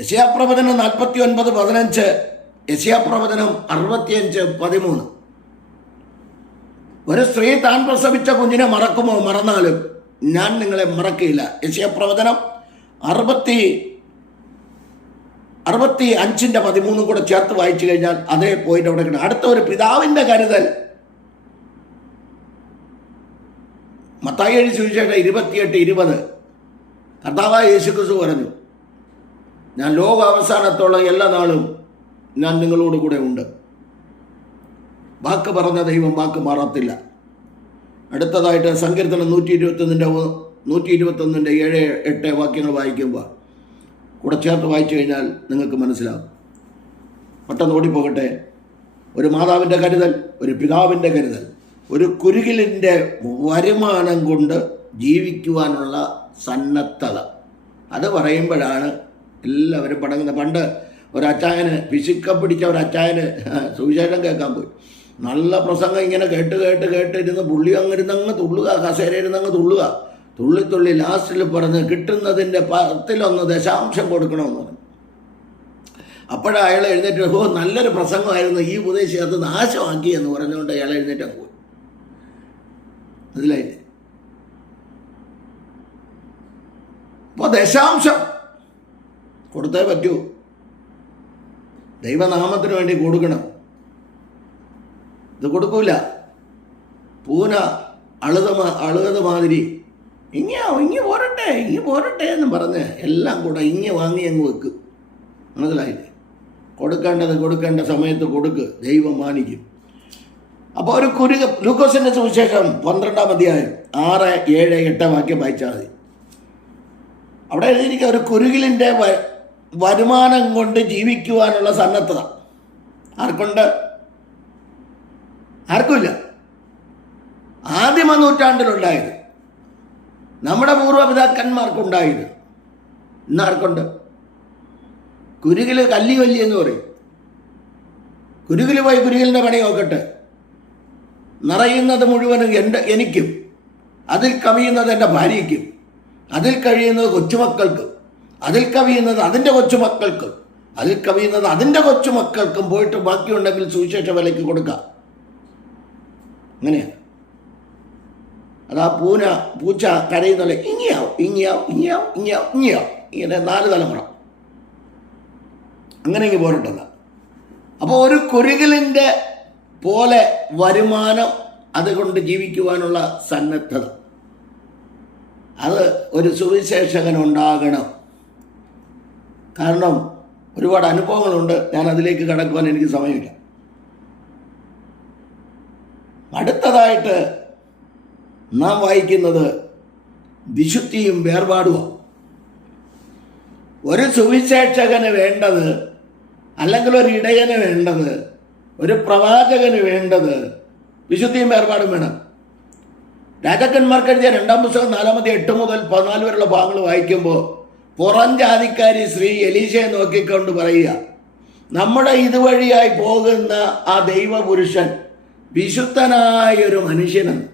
യെശയ്യാപ്രവചനം 49:15, യെശയ്യാപ്രവചനം 65:13. ഒരു സ്ത്രീ താൻ പ്രസവിച്ച കുഞ്ഞിനെ മറക്കുമോ? മറന്നാലും ഞാൻ നിങ്ങളെ മറക്കില്ല. യെശയ്യാപ്രവചനം 65:13 കൂടെ ചേർത്ത് വായിച്ചു കഴിഞ്ഞാൽ അതേ പോയിന്റ് അവിടെ കിട്ടും. അടുത്ത ഒരു പിതാവിൻ്റെ കരുതൽ. മത്തായി സുവിശേഷം 28:20 കർത്താവായ യേശുക്രിസ്തു പറഞ്ഞു, ഞാൻ ലോക അവസാനത്തോളം എല്ലാ നാളും ഞാൻ നിങ്ങളോട് കൂടെ ഉണ്ട്. വാക്ക് പറഞ്ഞ ദൈവം വാക്ക് മാറത്തില്ല. അടുത്തതായിട്ട് സങ്കീർത്തനം 121:7-8 വാക്യങ്ങൾ വായിക്കുമ്പോൾ കൂടെ ചേർത്ത് വായിച്ചു കഴിഞ്ഞാൽ നിങ്ങൾക്ക് മനസ്സിലാവും. പെട്ടെന്ന് ഓടിപ്പോകട്ടെ. ഒരു മാതാവിൻ്റെ കരുതൽ, ഒരു പിതാവിൻ്റെ കരുതൽ, ഒരു കുരുകിലിൻ്റെ വരുമാനം കൊണ്ട് ജീവിക്കുവാനുള്ള സന്നദ്ധത. അത് പറയുമ്പോഴാണ് എല്ലാവരും പടങ്ങുന്നത്. പണ്ട് ഒരച്ചായന് പിശുക്ക പിടിച്ച ഒരച്ചായന് സുവിശേഷം കേൾക്കാൻ പോയി. നല്ല പ്രസംഗം ഇങ്ങനെ കേട്ടിരുന്ന് പുള്ളി അങ്ങ് തുള്ളുക, കസേരയിരുന്നങ്ങ് തുള്ളി ലാസ്റ്റിൽ പറഞ്ഞ് കിട്ടുന്നതിൻ്റെ 10-1 ദശാംശം കൊടുക്കണമെന്ന് പറഞ്ഞു. അപ്പോഴാണ് അയാൾ എഴുന്നേറ്റ്, നല്ലൊരു പ്രസംഗമായിരുന്നു, ഈ ഉപദേശി അത് നാശമാക്കി എന്ന് പറഞ്ഞുകൊണ്ട് അയാൾ എഴുന്നേറ്റ് പോയി. മനസ്സിലായില്ലേ? അപ്പോൾ ദശാംശം കൊടുത്തേ പറ്റൂ. ദൈവനാമത്തിന് വേണ്ടി കൊടുക്കണം. ഇത് കൊടുക്കൂല. പൂന അളുകത് മാതിരി ഇങ്ങ് പോരട്ടെ എന്ന് പറഞ്ഞ് എല്ലാം കൂടെ വാങ്ങി അങ്ങ് വെക്കും. മനസ്സിലായില്ലേ? കൊടുക്കേണ്ട സമയത്ത് കൊടുക്ക്, ദൈവം മാനിക്കും. അപ്പോൾ ഒരു ലൂക്കോസിൻ്റെ സുവിശേഷം 12-ാം അധ്യായം 6, 7, 8 വാക്യം വായിച്ചാൽ മതി. അവിടെ എഴുതിയിരിക്കുക ഒരു കുരുകിലിൻ്റെ വരുമാനം കൊണ്ട് ജീവിക്കുവാനുള്ള സന്നദ്ധത ആർക്കുമില്ല. ആദിമ നൂറ്റാണ്ടിലുണ്ടായത്, നമ്മുടെ പൂർവ്വപിതാക്കന്മാർക്കുണ്ടായത്. ഇന്നാർക്കുണ്ട്? കുരുകിൽ കല്ലി എന്ന് പറയും. കുരുകിൽ പോയി കുരുകിലിൻ്റെ പണി നോക്കട്ടെ. നിറയുന്നത് മുഴുവനും എനിക്കും, അതിൽ കവിയുന്നത് എൻ്റെ ഭാര്യയ്ക്കും, അതിൽ കഴിയുന്നത് കൊച്ചുമക്കൾക്കും, അതിൽ കവിയുന്നത് അതിൻ്റെ കൊച്ചുമക്കൾക്കും, അതിൽ കവിയുന്നത് അതിൻ്റെ കൊച്ചുമക്കൾക്കും പോയിട്ട് ബാക്കിയുണ്ടെങ്കിൽ സുവിശേഷ വിലയ്ക്ക് കൊടുക്കാം. അങ്ങനെയാണ്. അതാ പൂച്ച കരയുന്നല്ലേ ഇങ്ങയാവും ഇങ്ങനെ 4 തലമുറ അങ്ങനെ പോരട്ടല്ല. അപ്പോൾ ഒരു കുരുകിലിൻ്റെ പോലെ വരുമാനം, അതുകൊണ്ട് ജീവിക്കുവാനുള്ള സന്നദ്ധത, അത് ഒരു സുവിശേഷകനുണ്ടാകണം. കാരണം ഒരുപാട് അനുഭവങ്ങളുണ്ട്, ഞാൻ അതിലേക്ക് കടക്കുവാൻ എനിക്ക് സമയമില്ല. അടുത്തതായിട്ട് നാം വായിക്കുന്നത് വിശുദ്ധിയും വേർപാടുമാണ്. ഒരു സുവിശേഷകന് വേണ്ടത്, അല്ലെങ്കിൽ ഒരു ഇടയന് വേണ്ടത്, ഒരു പ്രവാചകന് വേണ്ടത് വിശുദ്ധിയും വേർപാടും വേണം. രാജാക്കന്മാർക്ക് എഴുതിയ 2-ാം പുസ്തകം 4-ാം അധ്യായം 8 മുതൽ 14 വരെയുള്ള ഭാഗങ്ങൾ വായിക്കുമ്പോൾ പുറം ജാതിക്കാരി സ്ത്രീ എലീശയെ നോക്കിക്കൊണ്ട് പറയുക, നമ്മുടെ ഇതുവഴിയായി പോകുന്ന ആ ദൈവപുരുഷൻ വിശുദ്ധനായൊരു മനുഷ്യനെന്ന്.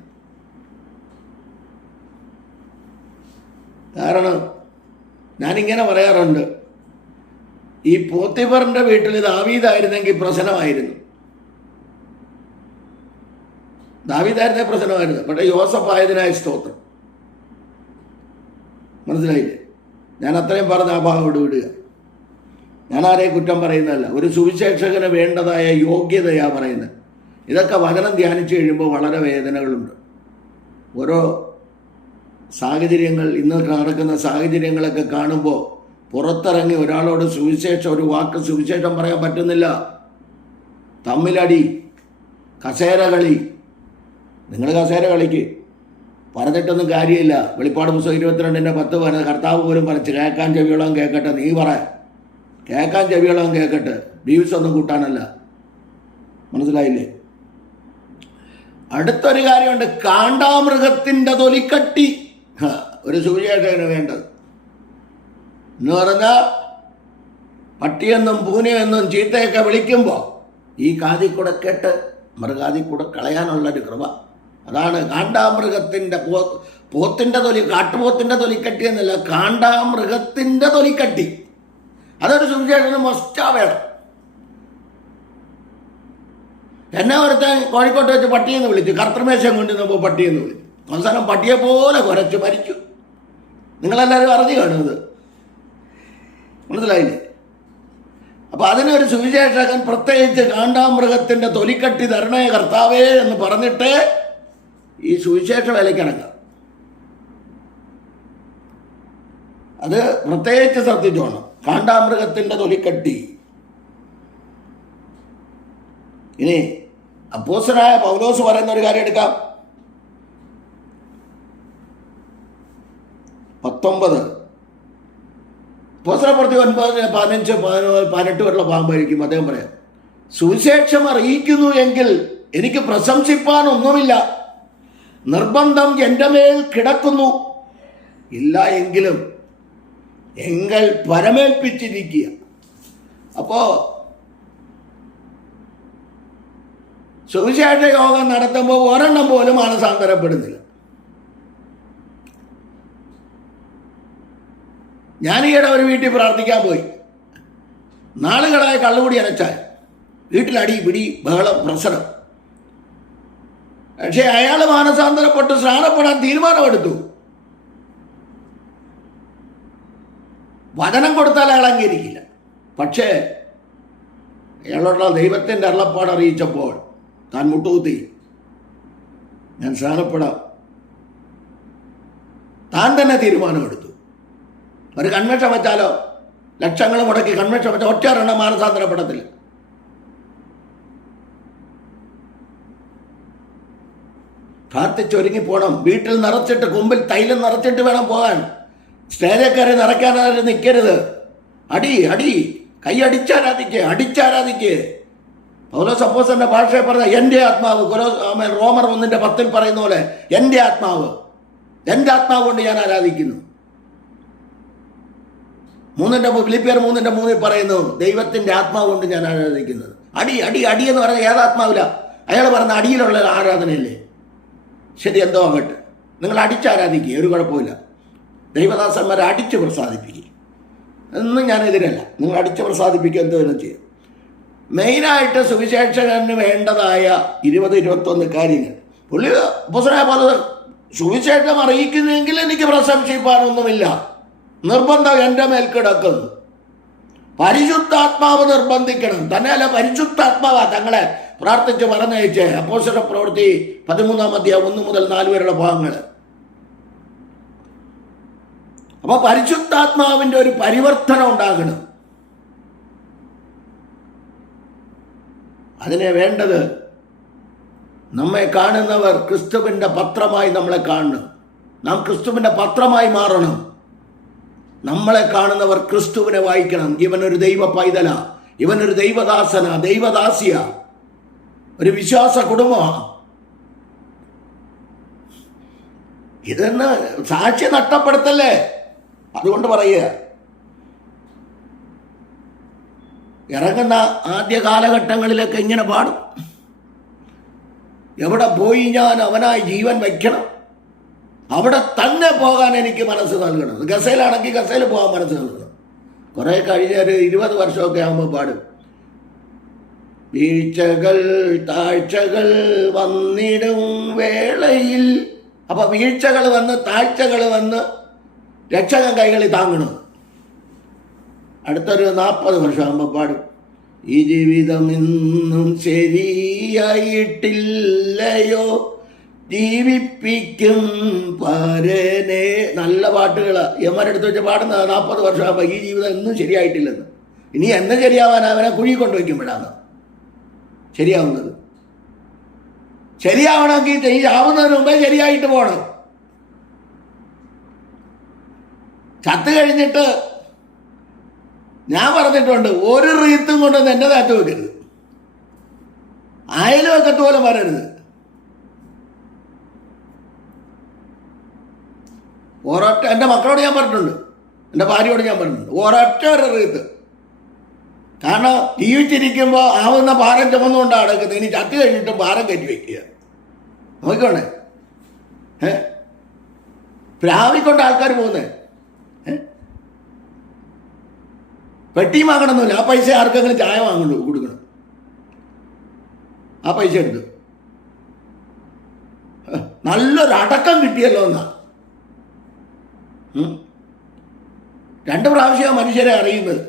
കാരണം ഞാനിങ്ങനെ പറയാറുണ്ട്, ഈ പോത്തിഫറിൻ്റെ വീട്ടിൽ ദാവീദായിരുന്നെങ്കിൽ പ്രശ്നമായിരുന്നു. ദാവീദായിരുന്നെ പ്രശ്നമായിരുന്നു. പക്ഷേ യോസഫ് ആയതിനായ സ്തോത്രം. മനസ്സിലായില്ലേ? ഞാൻ അത്രയും പറഞ്ഞ ആ ഭാഗം വിടുക. ഞാൻ ആരെയും കുറ്റം പറയുന്നതല്ല, ഒരു സുവിശേഷകന് വേണ്ടതായ യോഗ്യതയാണ് പറയുന്നത്. ഇതൊക്കെ വചനം ധ്യാനിച്ചു കഴിയുമ്പോൾ വളരെ വേദനകളുണ്ട്. ഓരോ സാഹചര്യങ്ങൾ, ഇന്ന് നടക്കുന്ന സാഹചര്യങ്ങളൊക്കെ കാണുമ്പോൾ പുറത്തിറങ്ങി ഒരാളോട് ഒരു വാക്ക് സുവിശേഷം പറയാൻ പറ്റുന്നില്ല. തമ്മിലടി, കസേര കളി. നിങ്ങൾ കസേര കളിക്ക്, പറഞ്ഞിട്ടൊന്നും കാര്യമില്ല. വെളിപ്പാട് പുസ്തകം 22:10 പറഞ്ഞത് കർത്താവ് പോലും പറഞ്ഞു, കേൾക്കാൻ ചെവിയോളം കേൾക്കട്ടെ. നീ കേൾക്കാൻ ചെവിയോളം കേൾക്കട്ടെ, വ്യൂസ് ഒന്നും കൂട്ടാനല്ല. മനസ്സിലായില്ലേ? അടുത്തൊരു കാര്യമുണ്ട്, കാണ്ടാമൃഗത്തിൻ്റെ തൊലിക്കട്ടി ഒരു സുവിശേഷകന് വേണ്ടത് എന്ന് പറഞ്ഞാൽ, പട്ടിയെന്നും പൂനെയെന്നും ചീത്തയൊക്കെ വിളിക്കുമ്പോൾ ഈ കാതിൽ കൂടെ കേട്ട് മൃഗാതിൽ കൂടെ കളയാനുള്ളൊരു കൃപ. അതാണ് കാണ്ടാമൃഗത്തിൻ്റെ പോത്തിൻ്റെ കാട്ടുപോത്തിൻ്റെ തൊലിക്കട്ടി എന്നല്ല, കാണ്ടാമൃഗത്തിൻ്റെ തൊലിക്കട്ടി. അതൊരു സുവിശേഷന് മസ്റ്റാ വേണം. എന്നെ ഒരുത്തൻ കോഴിക്കോട്ട് വെച്ച് പട്ടിയെന്ന് വിളിച്ചു, കർത്തൃമേശം കൊണ്ടുവന്നപ്പോൾ പട്ടിയെന്ന് വിളിച്ചു. അവസാനം പട്ടിയെ പോലെ കുരച്ച് മരിച്ചു. നിങ്ങളെല്ലാവരും അറിഞ്ഞു കാണുന്നത്. മനസ്സിലായില്ലേ? അപ്പോൾ അതിനൊരു സുവിശേഷകൻ പ്രത്യേകിച്ച് കാണ്ടാമൃഗത്തിൻ്റെ തൊലിക്കട്ടി തരണേ കർത്താവേ എന്ന് പറഞ്ഞിട്ട് ഈ സുവിശേഷ വേലയ്ക്കിറങ്ങുക. അത് പ്രത്യേകിച്ച് ശ്രദ്ധിച്ചോണം. കാണ്ടാമൃഗത്തിൻ്റെ തൊലിക്കട്ടി. ഇനി അപ്പോസ്തലനായ പൗലോസ് പറയുന്ന ഒരു കാര്യം എടുക്കാം. 19 അപ്പോസ്തലപ്രവൃത്തി 9, 15, 18 വരെയുള്ള ഭാഗമായിരിക്കും. അദ്ദേഹം പറയാം, സുവിശേഷം അറിയിക്കുന്നു എങ്കിൽ എനിക്ക് പ്രശംസിപ്പാനൊന്നുമില്ല, നിർബന്ധം എൻ്റെ മേൽ കിടക്കുന്നു. ഇല്ല എങ്കിലും എങ്കിൽ പരമേൽപ്പിച്ചിരിക്കുക. അപ്പോൾ സുവിശേഷ യോഗം നടത്തുമ്പോൾ ഒരെണ്ണം പോലും മാനസാന്തരപ്പെടുന്നില്ല. ഞാൻ ഈയിടെ ഒരു വീട്ടിൽ പ്രാർത്ഥിക്കാൻ പോയി. നാളുകളായ കള്ളുകൂടി അനച്ചാൽ വീട്ടിലടി പിടി ബഹളം പ്രശ്നം. പക്ഷേ അയാൾ മാനസാന്തരപ്പെട്ട് സ്നാനപ്പെടാൻ തീരുമാനമെടുത്തു. വചനം കൊടുത്താൽ അയാൾ അംഗീകരിക്കില്ല. പക്ഷേ അയാളോടുള്ള ദൈവത്തിൻ്റെ അരുളപ്പാട് അറിയിച്ചപ്പോൾ താൻ മുട്ടുകുത്തി. ഞാൻ സ്നാനപ്പെടാം. താൻ തന്നെ തീരുമാനമെടുത്തു. ഒരു കൺവെൻഷൻ വെച്ചാലോ, ലക്ഷങ്ങൾ മുടക്കി കൺവെൻഷൻ വെച്ചാൽ ഒറ്റ മാനസാന്തരപ്പെടത്തില്ല. പ്രാർത്ഥിച്ചൊരുങ്ങി പോകണം. വീട്ടിൽ നിറച്ചിട്ട്, കൊമ്പിൽ തൈലം നിറച്ചിട്ട് വേണം പോകാൻ. സ്റ്റേജിൽ കയറി നിറയ്ക്കാനായിട്ട് നിൽക്കരുത്. അടി കൈയടിച്ചാരാധിക്കുക, അടിച്ചാരാധിക്കുക. പൗലോസ് അപ്പോസ്തലന്റെ ഭാഷയെ പറഞ്ഞ എൻ്റെ ആത്മാവ്, റോമർ 1:10 പറയുന്ന പോലെ എൻ്റെ ആത്മാവ് കൊണ്ട് ഞാൻ ആരാധിക്കുന്നു. ഫിലിപ്പിയർ 3:3 പറയുന്നു ദൈവത്തിൻ്റെ ആത്മാവ് കൊണ്ട് ഞാൻ ആരാധിക്കുന്നത്. അടി എന്ന് പറഞ്ഞാൽ ഏതാത്മാവില്ല? അയാൾ പറഞ്ഞ അടിയിലുള്ള ആരാധനയല്ലേ? ശരി, എന്തോ ആകട്ടെ, നിങ്ങൾ അടിച്ചാരാധിക്കുക, ഒരു കുഴപ്പമില്ല. ദൈവദാസന്മാരെ അടിച്ച് പ്രസാദിപ്പിക്കുക, എന്നും ഞാനെതിരല്ല. നിങ്ങൾ അടിച്ച് പ്രസാദിപ്പിക്കുക, എന്തോ ചെയ്യും. മെയിനായിട്ട് സുവിശേഷകന് വേണ്ടതായ 20-21 കാര്യങ്ങൾ പുള്ളി അപ്പോസ്തലനായ പൗലോസ് സുവിശേഷം അറിയിക്കുന്നെങ്കിൽ എനിക്ക് പ്രശംസിപ്പാനൊന്നുമില്ല. നിർബന്ധം എൻ്റെ മേൽ കിടക്കുന്നു. പരിശുദ്ധാത്മാവ് നിർബന്ധിക്കണം. തന്നെയല്ല, പരിശുദ്ധാത്മാവാ തങ്ങളെ പ്രാർത്ഥിച്ച് പറഞ്ഞയച്ചേ. അപ്പോസ്തല പ്രവൃത്തി 13-ാം അധ്യായം 1 മുതൽ 4 വരെയുള്ള ഭാഗങ്ങൾ. അപ്പൊ പരിശുദ്ധാത്മാവിൻ്റെ ഒരു പരിവർത്തനം ഉണ്ടാകണം. അതിനെ വേണ്ടത് നമ്മെ കാണുന്നവർ ക്രിസ്തുവിൻ്റെ പത്രമായി നമ്മളെ കാണണം. നാം ക്രിസ്തുവിൻ്റെ പത്രമായി മാറണം. നമ്മളെ കാണുന്നവർ ക്രിസ്തുവിനെ വായിക്കണം. ഇവനൊരു ദൈവ പൈതല, ഇവനൊരു ദൈവദാസന, ദൈവദാസിയ, ഒരു വിശ്വാസ കുടുംബമാണ്. ഇതെന്ന് സാക്ഷി നഷ്ടപ്പെടുത്തല്ലേ. അതുകൊണ്ട് പറയുക, ഇറങ്ങുന്ന ആദ്യ കാലഘട്ടങ്ങളിലൊക്കെ ഇങ്ങനെ പാടും, എവിടെ പോയി ഞാൻ അവനായി ജീവൻ വയ്ക്കണം, അവിടെ തന്നെ പോകാൻ എനിക്ക് മനസ്സ് നൽകണം. ഗസയിലാണെങ്കിൽ ഗസയിൽ പോകാൻ മനസ്സ് നൽകണം. കുറേ കഴിഞ്ഞ ഒരു 20 വർഷമൊക്കെ ആകുമ്പോൾ പാടും, വീഴ്ചകൾ താഴ്ചകൾ വന്നിടും വേളയിൽ. അപ്പം വീഴ്ചകൾ വന്ന് താഴ്ചകൾ വന്ന് രക്ഷകൻ കൈകളിൽ താങ്ങണം. അടുത്തൊരു 40 വർഷമാകുമ്പോൾ പാടും, ഈ ജീവിതം ഇന്നും ശരിയായിട്ടില്ലയോ, ജീവിപ്പിക്കും പരനെ. നല്ല പാട്ടുകൾ യമ്മരെടുത്ത് വെച്ച് പാടുന്ന 40 വർഷമാകുമ്പോൾ ഈ ജീവിതം ഇന്നും ശരിയായിട്ടില്ലെന്ന്. ഇനി എന്ന് ശരിയാവാൻ അവനെ കുഴി കൊണ്ടുവയ്ക്കുമ്പോഴാണ് ശരിയാവുന്നത്. ശരിയാവണമെങ്കിൽ ആവുന്നതിന് മുമ്പേ ശരിയായിട്ട് പോകണം. ചത്ത് കഴിഞ്ഞിട്ട് ഞാൻ പറഞ്ഞിട്ടുണ്ട്, ഒരു റീത്തും കൊണ്ടൊന്ന് എൻ്റെ താറ്റ് വെക്കരുത്, അയൽവക്കത്ത് പോലും വരരുത്. ഒരൊറ്റ, എൻ്റെ മക്കളോട് ഞാൻ പറഞ്ഞിട്ടുണ്ട്, എൻ്റെ ഭാര്യയോട് ഞാൻ പറഞ്ഞിട്ടുണ്ട്, ഒരൊറ്റ ഒരു റീത്ത്. കാരണം ജീവിച്ചിരിക്കുമ്പോൾ ആവുന്ന ഭാരം ചുമന്നുകൊണ്ടാണ് നടക്കുന്നത്. ഇനി ചത്ത് കഴിഞ്ഞിട്ടും ഭാരം കയറ്റി വയ്ക്കുക. നോക്കിക്കോണേ, പ്രാവിക്കൊണ്ട് ആൾക്കാർ പോകുന്നേ. പെട്ടിയും വാങ്ങണമെന്നില്ല, ആ പൈസ ആർക്കെങ്കിലും ചായ കൊടുക്കണം, ആ പൈസ എടുത്ത്. നല്ലൊരു അടക്കം കിട്ടിയല്ലോ എന്നാ. 2 പ്രാവശ്യമാണ് മനുഷ്യരെ അറിയുന്നത്.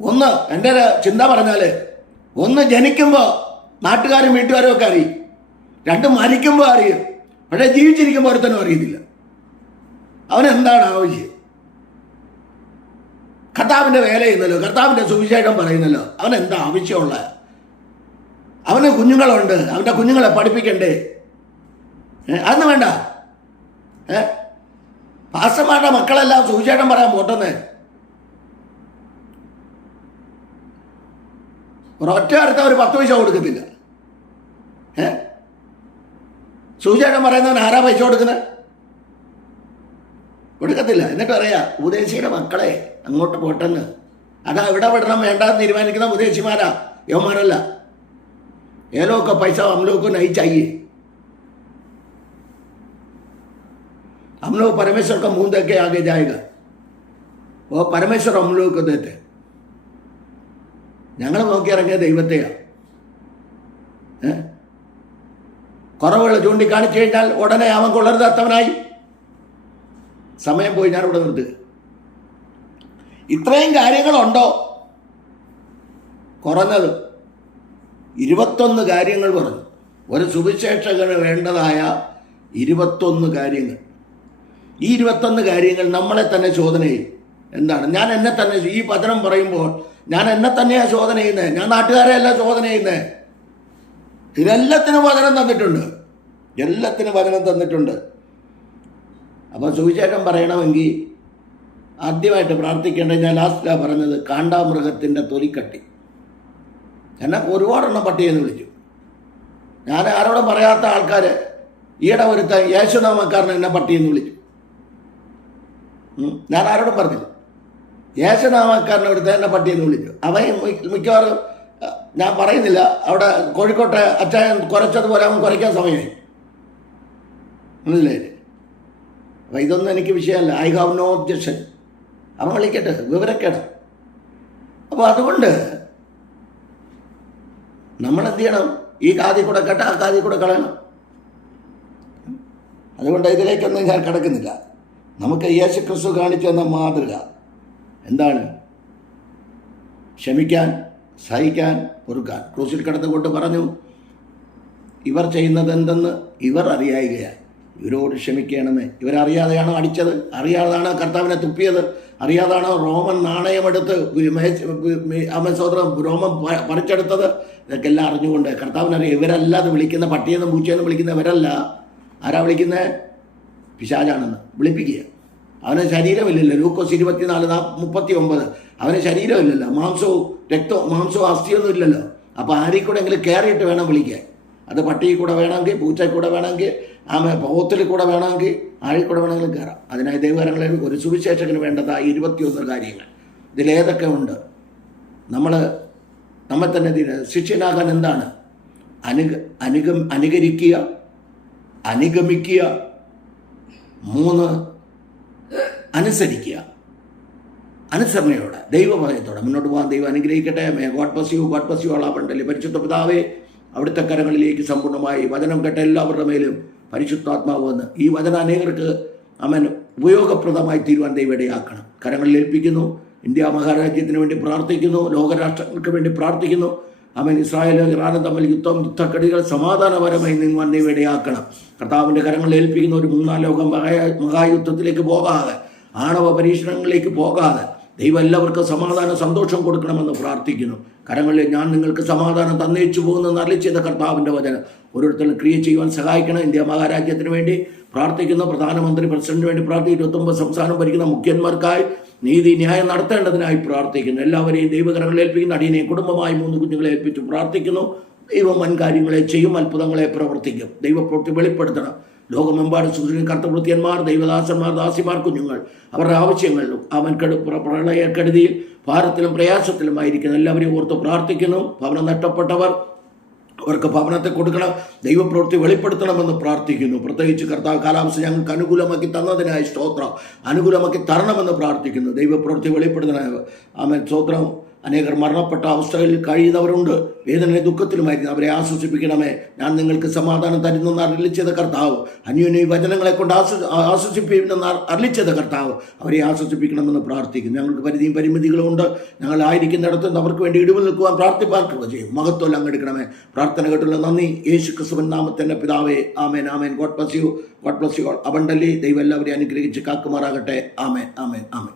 ഒന്ന്, എൻ്റെ ചിന്ത പറഞ്ഞാൽ, ഒന്ന് ജനിക്കുമ്പോൾ നാട്ടുകാരും വീട്ടുകാരും ഒക്കെ അറിയും, 2 മരിക്കുമ്പോൾ അറിയും. പക്ഷേ ജീവിച്ചിരിക്കുമ്പോൾ ഒരുത്തനും അറിയത്തില്ല അവനെന്താണ് ആവശ്യം. കർത്താവിൻ്റെ വേല ചെയ്യുന്നല്ലോ, കർത്താവിൻ്റെ സുവിശേഷം പറയുന്നല്ലോ, അവനെന്താ ആവശ്യമുള്ള? അവന് കുഞ്ഞുങ്ങളുണ്ട്, അവൻ്റെ കുഞ്ഞുങ്ങളെ പഠിപ്പിക്കണ്ടേ? അതൊന്നും വേണ്ട. പാസ്റ്റർമാരുടെ മക്കളെല്ലാം സുവിശേഷം പറയാൻ പോട്ടെന്നേ. ഒരൊറ്റ അടുത്ത ഒരു 10 പൈസ കൊടുക്കത്തില്ല. സുവിശേഷം പറയുന്നവൻ ആരാ പൈസ കൊടുക്കുന്നത്? കൊടുക്കത്തില്ല. എന്നിട്ട് പറയാ ഉപദേശിയുടെ മക്കളെ അങ്ങോട്ട് പോട്ടെന്ന്. അതാ എവിടെ വിടണം വേണ്ടെന്ന് തീരുമാനിക്കുന്ന ഉപദേശിമാരാ, യവന്മാരല്ല. ഏലോക്കെ പൈസ അമ്ലോको नहीं चाहिए. हम लोग परमेश्वर का मुंह देख के आगे जाएगा. वो परमेश्वर हम लोग को देते. ഞങ്ങൾ നോക്കിയിറങ്ങിയ ദൈവത്തെയാ. കുറവുകൾ ചൂണ്ടിക്കാണിച്ചു കഴിഞ്ഞാൽ ഉടനെ അവൻ കൊള്ളരുതാത്തവനായി. സമയം പോയി, ഞാനിവിടെ നിർത്തുക. ഇത്രയും കാര്യങ്ങളുണ്ടോ? കുറഞ്ഞത് 21 കാര്യങ്ങൾ പറഞ്ഞു. ഒരു സുവിശേഷകന് വേണ്ടതായ 21 കാര്യങ്ങൾ. ഈ 21 കാര്യങ്ങൾ നമ്മളെ തന്നെ ശോധന ചെയ്യും. എന്താണ്? ഞാൻ എന്നെ തന്നെ ഈ വചനം പറയുമ്പോൾ ഞാൻ എന്നെ തന്നെയാണ് ശോധന ചെയ്യുന്നത്. ഞാൻ നാട്ടുകാരെ അല്ല ശോധന ചെയ്യുന്നത്. ഇതെല്ലാത്തിനും വചനം തന്നിട്ടുണ്ട്. എല്ലാത്തിനും വചനം തന്നിട്ടുണ്ട്. അപ്പോൾ സുവിശേഷം പറയണമെങ്കിൽ ആദ്യമായിട്ട് പ്രാർത്ഥിക്കേണ്ടത്, ഞാൻ ലാസ്റ്റിലാണ് പറഞ്ഞത്, കാണ്ടാമൃഗത്തിൻ്റെ തൊലിക്കട്ടി. എന്നെ ഒരുപാടെണ്ണം പട്ടിയെന്ന് വിളിച്ചു. ഞാൻ ആരോടും പറയാത്ത ആൾക്കാർ ഈയിടെ ഒരുത്ത യേശുനാമക്കാരൻ എന്നെ പട്ടിയെന്ന് വിളിച്ചു. ഞാൻ ആരോടും പറഞ്ഞില്ല. യേശുനാമക്കാരനെ ഒരുത്ത എന്നെ പട്ടിയെന്ന് വിളിച്ചു. അവൻ മിക്കവാറും ഞാൻ പറയുന്നില്ല, അവിടെ കോഴിക്കോട്ടെ അച്ചായൻ കുരച്ചതുപോലെ അവൻ കുരയ്ക്കാൻ സമയമായി. മനസ്സിലായില്ലേ? അപ്പം ഇതൊന്നും എനിക്ക് വിഷയമല്ല. I have no objection. അവൻ വിളിക്കട്ടെ, വിവരക്കേട്. അപ്പോൾ അതുകൊണ്ട് നമ്മളെന്ത് ചെയ്യണം? ഈ കാതി കൂടെ കേട്ട ആ കാതി കൂടെ കളയണം. അതുകൊണ്ട് ഇതിലേക്കൊന്നും ഞാൻ കിടക്കുന്നില്ല. നമുക്ക് യേശു ക്രിസ്തു കാണിച്ചു തന്ന മാതൃക എന്താണ്? ക്ഷമിക്കാൻ, സഹിക്കാൻ, പൊറുക്കാൻ. ക്രൂശിൽ കിടന്നുകൊണ്ട് പറഞ്ഞു, ഇവർ ചെയ്യുന്നത് എന്തെന്ന് ഇവർ അറിയായികയാൽ ഇവരോട് ക്ഷമിക്കണമേ. ഇവരറിയാതെയാണോ അടിച്ചത്? അറിയാതാണോ കർത്താവിനെ തുപ്പിയത്? അറിയാതാണോ റോമൻ നാണയമെടുത്ത് സോദരം റോമൻ പറിച്ചെടുത്തത്? ഇതൊക്കെ എല്ലാം അറിഞ്ഞുകൊണ്ട് കർത്താവിനറിയാം. ഇവരല്ലാതെ വിളിക്കുന്ന പട്ടിയെന്നും പൂച്ചയെന്നും വിളിക്കുന്നവരല്ല. ആരാ വിളിക്കുന്നത്? പിശാചാണെന്ന് വിളിപ്പിക്കുക. അവന് ശരീരമില്ലല്ലോ. ലൂക്കോസ് 24:39. അവന് ശരീരമില്ലല്ലോ. മാംസവും അസ്ഥിയൊന്നും ഇല്ലല്ലോ. അപ്പോൾ ആരിൽ കൂടെ എങ്കിലും കയറിയിട്ട് വേണം വിളിക്കാൻ. അത് പട്ടിയിൽ കൂടെ വേണമെങ്കിൽ, പൂച്ചയിൽ കൂടെ വേണമെങ്കിൽ, പോത്തിൽ കൂടെ വേണമെങ്കിൽ, ആഴിൽ കൂടെ വേണമെങ്കിലും കയറാം. അതിനായി ദൈവകരങ്ങളിൽ ഒരു സുവിശേഷകന് വേണ്ടതായ 21 കാര്യങ്ങൾ. ഇതിലേതൊക്കെ ഉണ്ട്? നമ്മെ തന്നെ ശിഷ്യനാകാൻ എന്താണ്? അനുകരിക്കുക, അനുഗമിക്കുക. 3 അനുസരിക്കുക. അനുസരണയോടെ ദൈവഭയത്തോടെ മുന്നോട്ട് പോകാൻ ദൈവം അനുഗ്രഹിക്കട്ടെ. God bless you all abundantly. പരിശുദ്ധ പിതാവേ, അവിടുത്തെ കരങ്ങളിലേക്ക് സമ്പൂർണ്ണമായി വചനം കേട്ട എല്ലാവരുടെ മേലും പരിശുദ്ധാത്മാവ് വന്ന് ഈ വചന അനേകർക്ക് ഉപയോഗപ്രദമായി തീരുവാൻ ദൈവം ഇടയാക്കണം. കരങ്ങളിൽ ഏൽപ്പിക്കുന്നു. ഇന്ത്യ മഹാരാജ്യത്തിന് വേണ്ടി പ്രാർത്ഥിക്കുന്നു. ലോകരാഷ്ട്രങ്ങൾക്ക് വേണ്ടി പ്രാർത്ഥിക്കുന്നു. ഇസ്രായേലും ഇറാനും തമ്മിൽ യുദ്ധക്കെടുതികൾ സമാധാനപരമായി നീങ്ങുവാൻ ദൈവം ഇടയാക്കണം. കർത്താവിൻ്റെ കരങ്ങളിൽ ഏൽപ്പിക്കുന്ന ഒരു 3-4 ലോകം മഹായുദ്ധത്തിലേക്ക് പോകാതെ, ആണവ പരീക്ഷണങ്ങളിലേക്ക് പോകാതെ ദൈവം എല്ലാവർക്കും സമാധാനം, സന്തോഷം കൊടുക്കണമെന്ന് പ്രാർത്ഥിക്കുന്നു. കരങ്ങളിൽ ഞാൻ നിങ്ങൾക്ക് സമാധാനം തന്നേച്ചു പോകുന്നെന്ന് അരുളി ചെയ്ത കർത്താവിൻ്റെ വചനം ഓരോരുത്തരും ക്രിയ ചെയ്യുവാൻ സഹായിക്കണം. ഇന്ത്യ മഹാരാജ്യത്തിന് വേണ്ടി പ്രാർത്ഥിക്കുന്നു. പ്രധാനമന്ത്രി, പ്രസിഡന്റിന് വേണ്ടി പ്രാർത്ഥിക്കുന്നു. 29 സംസ്ഥാനം ഭരിക്കുന്ന മുഖ്യന്മാർക്കായി നീതി ന്യായം നടത്തേണ്ടതിനായി പ്രാർത്ഥിക്കുന്നു. എല്ലാവരെയും ദൈവകരങ്ങളിൽ ഏൽപ്പിക്കുന്നു. അടിയനെയും കുടുംബമായി 3 കുഞ്ഞുങ്ങളെ ഏൽപ്പിച്ചു പ്രാർത്ഥിക്കുന്നു. ദൈവം വൻകാര്യങ്ങളെ ചെയ്യും, അത്ഭുതങ്ങളെ പ്രവർത്തിക്കും. ദൈവപ്രവൃത്തി വെളിപ്പെടുത്തണം. ലോകമെമ്പാടും സൂര്യൻ കർത്തവൃത്യന്മാർ, ദൈവദാസന്മാർ, ദാസിമാർ, കുഞ്ഞുങ്ങൾ അവരുടെ ആവശ്യങ്ങളിലും പ്രളയക്കെടുതിയിൽ ഭാരത്തിലും പ്രയാസത്തിലുമായിരിക്കുന്ന എല്ലാവരെയും ഓർത്ത് പ്രാർത്ഥിക്കുന്നു. ഭവനം നഷ്ടപ്പെട്ടവർ, അവർക്ക് ഭവനത്തെ കൊടുക്കണം. ദൈവപ്രവൃത്തി വെളിപ്പെടുത്തണമെന്ന് പ്രാർത്ഥിക്കുന്നു. പ്രത്യേകിച്ച് കർത്താവ് കാലാവസ്ഥ ഞങ്ങൾക്ക് അനുകൂലമാക്കി തന്നതിനായി സ്തോത്രം. അനുകൂലമാക്കി തരണമെന്ന് പ്രാർത്ഥിക്കുന്നു. ദൈവപ്രവൃത്തി വെളിപ്പെടുത്തണ സ്തോത്രം. അനേകർ മരണപ്പെട്ട അവസ്ഥകളിൽ കഴിയുന്നവരുണ്ട്. വേദനയിലെ ദുഃഖത്തിലുമായിരിക്കും. അവരെ ആശ്വസിപ്പിക്കണമേ. ഞാൻ നിങ്ങൾക്ക് സമാധാനം തരുന്നെന്ന് അരുളിച്ചത് കർത്താവ്. അന്യോന്യ വചനങ്ങളെ കൊണ്ട് ആശ്വസിപ്പിക്കുമെന്ന് അരുളിച്ചത് കർത്താവ്. അവരെ ആശ്വസിപ്പിക്കണമെന്ന് പ്രാർത്ഥിക്കുന്നു. ഞങ്ങൾക്ക് പരിധിയും പരിമിതികളും ഉണ്ട്. ഞങ്ങളായിരിക്കുന്നിടത്ത് അവർക്ക് വേണ്ടി ഇടിവ് നിൽക്കുവാൻ പ്രാർത്ഥിപ്പാൻ കൃപ ചെയ്യും. മഹത്വം അങ്ങെടുക്കണമേ. പ്രാർത്ഥന കേട്ടുള്ള നന്ദി. യേശു ക്രിസ്തുവിൻ നാമത്തിന്റെ പിതാവേ, ആമേൻ, ആമേൻ. God bless you abundantly. ദൈവം എല്ലാവരെയും അനുഗ്രഹിച്ച് കാക്കുമാറാകട്ടെ. ആമേൻ, ആമേൻ, ആമേൻ.